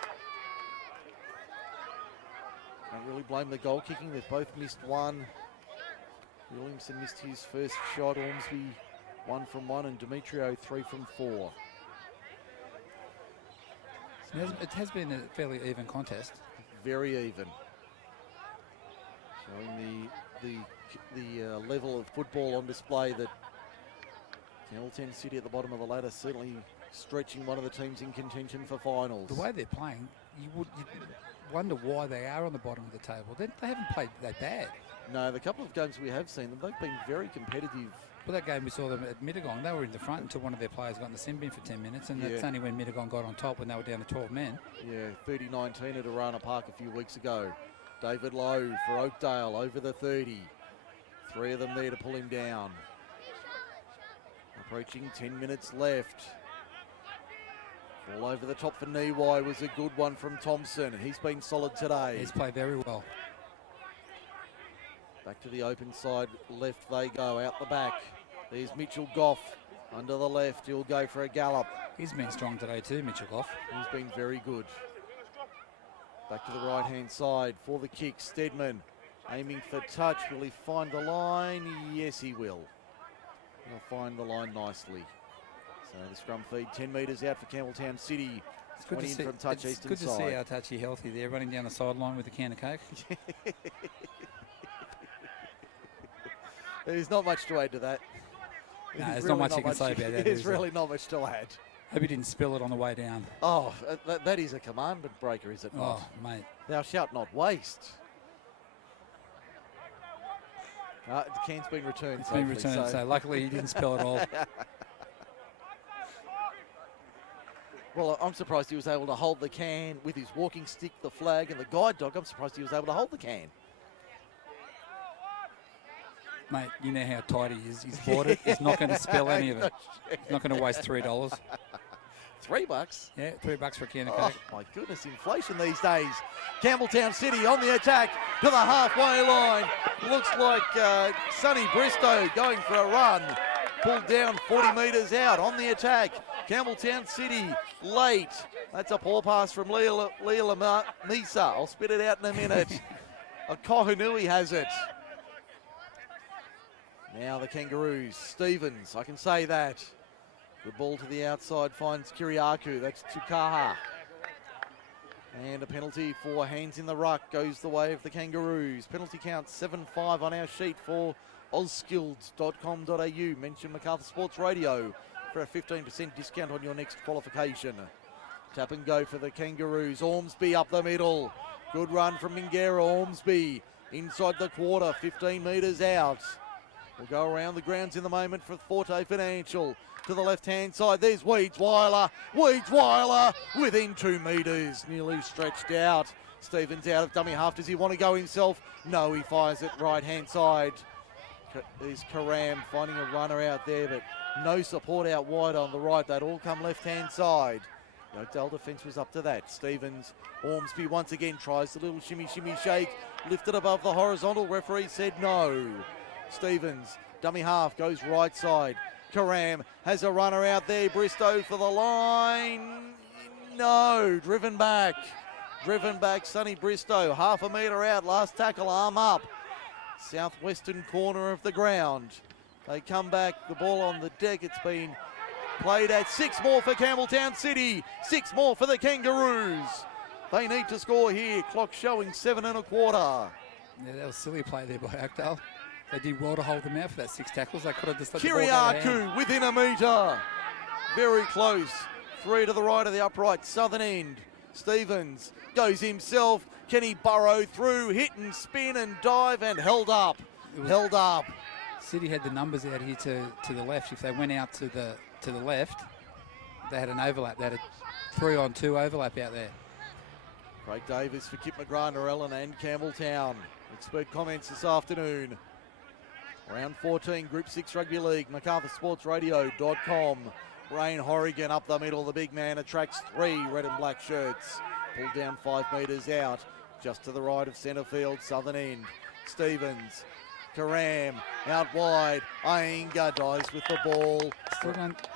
Can't really blame the goal kicking. They've both missed one. Williamson missed his first shot. Ormsby 1 from 1 and Demetrio 3 from 4. It has been a fairly even contest. Very even. Showing the level of football on display that Campbelltown City at the bottom of the ladder, certainly stretching one of the teams in contention for finals. The way they're playing, you'd wonder why they are on the bottom of the table. They haven't played that bad. No, the couple of games we have seen them, they've been very competitive. Well, that game we saw them at Mittagong, they were in the front until one of their players got in the sin bin for 10 minutes, and that's only when Mittagong got on top when they were down to 12 men. Yeah, 30-19 at Arana Park a few weeks ago. David Lowe for Oakdale over the 30. 3 of them there to pull him down. Approaching 10 minutes left. All over the top for Niwai was a good one from Thompson. He's been solid today. He's played very well. Back to the open side, left they go, out the back. There's Mitchell Goff under the left. He'll go for a gallop. He's been strong today too, Mitchell Goff. He's been very good. Back to the right-hand side for the kick. Stedman aiming for touch. Will he find the line? Yes, he will. He'll find the line nicely. So the scrum feed 10 metres out for Campbelltown City. It's good to see, from touch it's eastern good to side. see our touchy healthy there, running down the sideline with a can of Coke. There's not much to add to that. No, there's not much you can say about that. There's really not much to add. Hope you didn't spill it on the way down. Oh, that is a commandment breaker, is it not? Oh, mate. Thou shalt not waste. The can's been returned. It's been returned, so luckily you didn't spill it all. Well, I'm surprised he was able to hold the can with his walking stick, the flag, and the guide dog. I'm surprised he was able to hold the can. Mate, you know how tight he is. He's bought it. He's not going to spill any of it. He's not going to waste $3. $3? Yeah, $3 for a can of Coke. Oh, my goodness, inflation these days. Campbelltown City on the attack to the halfway line. Looks like Sonny Bristow going for a run. Pulled down 40 metres out on the attack. Campbelltown City late. That's a poor pass from Leela Misa. I'll spit it out in a minute. Kohanui has it. Now the Kangaroos. Stevens, I can say that. Good ball to the outside, finds Kiriaku. That's Tukaha. And a penalty for hands in the ruck goes the way of the Kangaroos. Penalty count 7-5 on our sheet for ozskills.com.au. Mention MacArthur Sports Radio for a 15% discount on your next qualification. Tap and go for the Kangaroos. Ormsby up the middle. Good run from Mingera. Ormsby inside the quarter, 15 metres out. We'll go around the grounds in the moment for Forte Financial. To the left-hand side, there's Weeds-Weiler. Weeds-Weiler within 2 metres, nearly stretched out. Stevens out of dummy half. Does he want to go himself? No, he fires it right-hand side. There's Karam finding a runner out there, but no support out wide on the right. They'd all come left-hand side. The Oakdale defence was up to that. Stevens, Ormsby once again tries the little shimmy, shake. Lifted above the horizontal. Referee said no. Stevens, dummy half, goes right side. Karam has a runner out there. Bristow for the line. No, driven back. Sonny Bristow, half a metre out. Last tackle, arm up. Southwestern corner of the ground. They come back, the ball on the deck. It's been played at 6 more for Campbelltown City. 6 more for the Kangaroos. They need to score here. Clock showing 7 1/4. Yeah, that was silly play there by Oakdale. They did well to hold them out for that 6 tackles. They could have just let the ball go out of hand. Kiriaku within a metre. Very close. 3 to the right of the upright southern end. Stevens goes himself. Can he burrow through, hit and spin and dive and held up? Held up. City had the numbers out here to the left. If they went out to the left, they had an overlap. They had a 3-on-2 overlap out there. Craig Davis for Kip McGrath, Narellan and Campbelltown. Expert comments this afternoon. Round 14, Group 6 Rugby League, MacArthurSportsRadio.com. Rain Horrigan up the middle. The big man attracts 3 red and black shirts. Pulled down 5 metres out. Just to the right of centre field, southern end. Stevens, Karam, out wide. Ainga dies with the ball.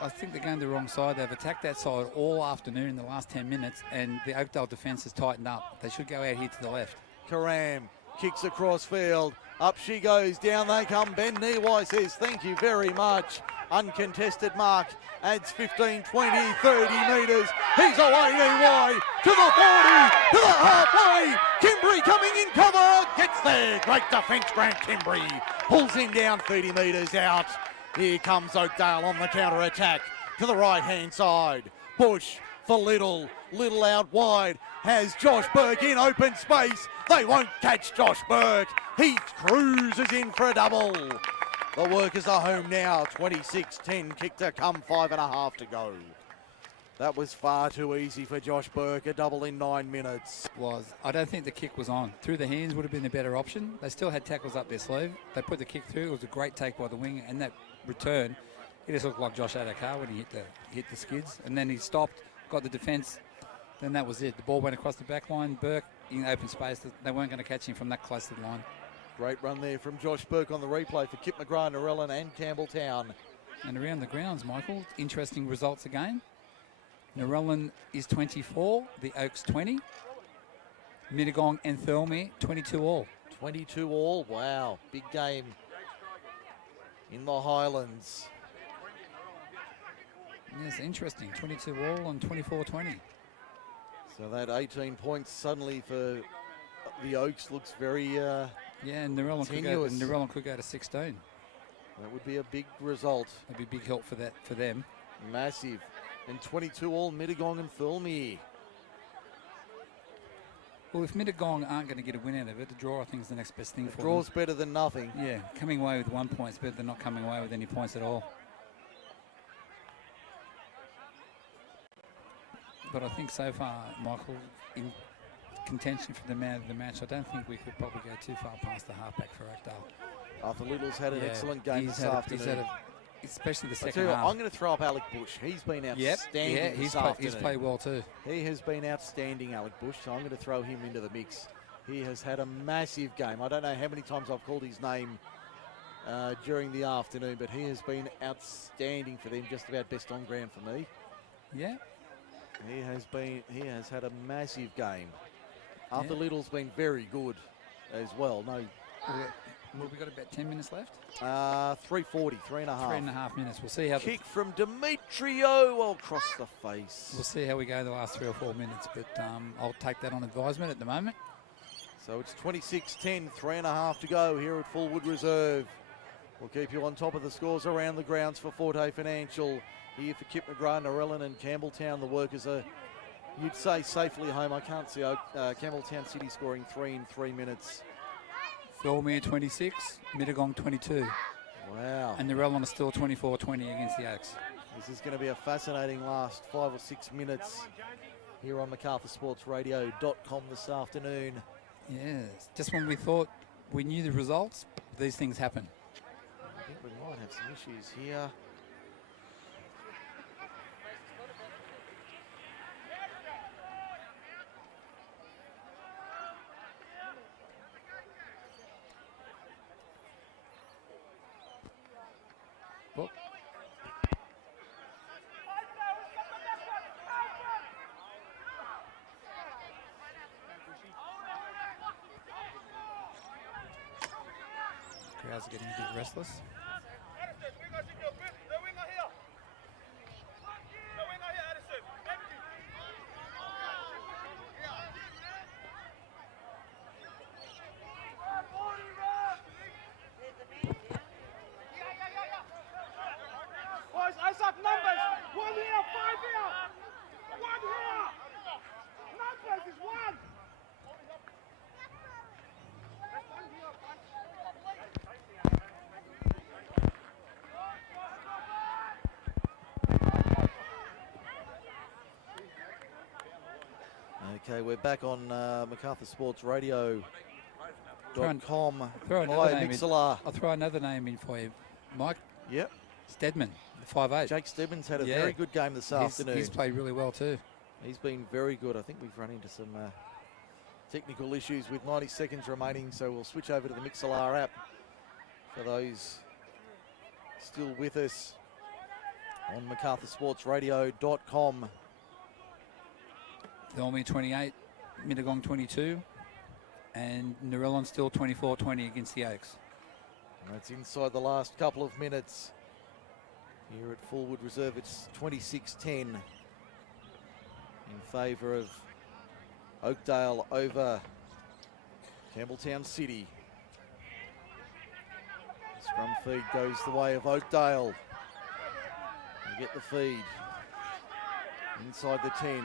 I think they're going the wrong side. They've attacked that side all afternoon in the last 10 minutes, and the Oakdale defence has tightened up. They should go out here to the left. Karam kicks across field. Up she goes. Down they come. Ben Niwai says, thank you very much. Uncontested mark. Adds 15, 20, 30 metres. He's away, Niwai. To the 40. To the halfway. Kimbry coming in cover. Gets there. Great defence, Grant Kimbry. Pulls him down 30 metres out. Here comes Oakdale on the counter-attack. To the right-hand side. Bush for Little. Little out wide. Has Josh Burke in open space. They won't catch Josh Burke. He cruises in for a double. The Workers are home now. 26-10. Kick to come. 5.5 to go. That was far too easy for Josh Burke. A double in 9 minutes. I don't think the kick was on. Through the hands would have been a better option. They still had tackles up their sleeve. They put the kick through. It was a great take by the wing, and that return, it just looked like Josh had a car when he hit the skids. And then he stopped, got the defence. Then that was it. The ball went across the back line. Burke in open space. They weren't going to catch him from that close to the line. Great run there from Josh Burke on the replay for Kip McGrath, Narellan and Campbelltown. And around the grounds, Michael, interesting results again. Narellan is 24, the Oaks 20. Mittagong and Thirlmere 22 all. 22 all, wow. Big game in the Highlands. Yes, interesting. 22 all and 24-20. So that 18 points suddenly for the Oaks looks very yeah, and Narellan could go to 16. That would be a big result. That'd be a big help for them. Massive. And 22 all, Mittagong and Thirlmere. Well, if Mittagong aren't going to get a win out of it, the draw, I think, is the next best thing for them. Draw's better than nothing. Yeah, coming away with 1 point is better than not coming away with any points at all. But I think so far, Michael, in contention for the man of the match, I don't think we could probably go too far past the halfback for Oakdale. Arthur Little's had an excellent game this afternoon. Especially the second half. I'm going to throw up Alec Bush. He's been outstanding this afternoon. He's played well too. He has been outstanding, Alec Bush, so I'm going to throw him into the mix. He has had a massive game. I don't know how many times I've called his name during the afternoon, but he has been outstanding for them, just about best on ground for me. Yeah. He has had a massive game. Arthur Little's been very good as well. Well, we've got about 10 minutes left. 3:40, 3.5. 3.5 minutes. We'll see how. Kick from Demetrio across the face. We'll see how we go the last 3 or 4 minutes, but I'll take that on advisement at the moment. So it's 26-10, 3.5 to go here at Fullwood Reserve. We'll keep you on top of the scores around the grounds for Forte Financial. Here for Kip McGrath, Narellan and Campbelltown. The Workers are, you'd say, safely home. I can't see Campbelltown City scoring 3 in 3 minutes. Thirlmere 26, Mittagong 22. Wow. And Narellan is still 24-20 against the Oaks. This is going to be a fascinating last 5 or 6 minutes here on MacArthurSportsRadio.com this afternoon. Yes, just when we thought we knew the results, these things happen. I think we might have some issues here. Well, crowds are getting a bit restless. we're back on MacArthur Sports Radio. Throw another via name in. Mixlr. I'll throw another name in for you. Mike Yep. Stedman, the 5'8". Jake Stebbins had a very good game this afternoon. He's played really well too. He's been very good. I think we've run into some technical issues with 90 seconds remaining, so we'll switch over to the Mixlr app for those still with us on MacArthurSportsRadio.com. Thormy 28, Mittagong 22, and Narellan still 24-20 against the Oaks. And that's inside the last couple of minutes. Here at Fullwood Reserve, it's 26-10 in favour of Oakdale over Campbelltown City. Scrum feed goes the way of Oakdale. They get the feed inside the 10.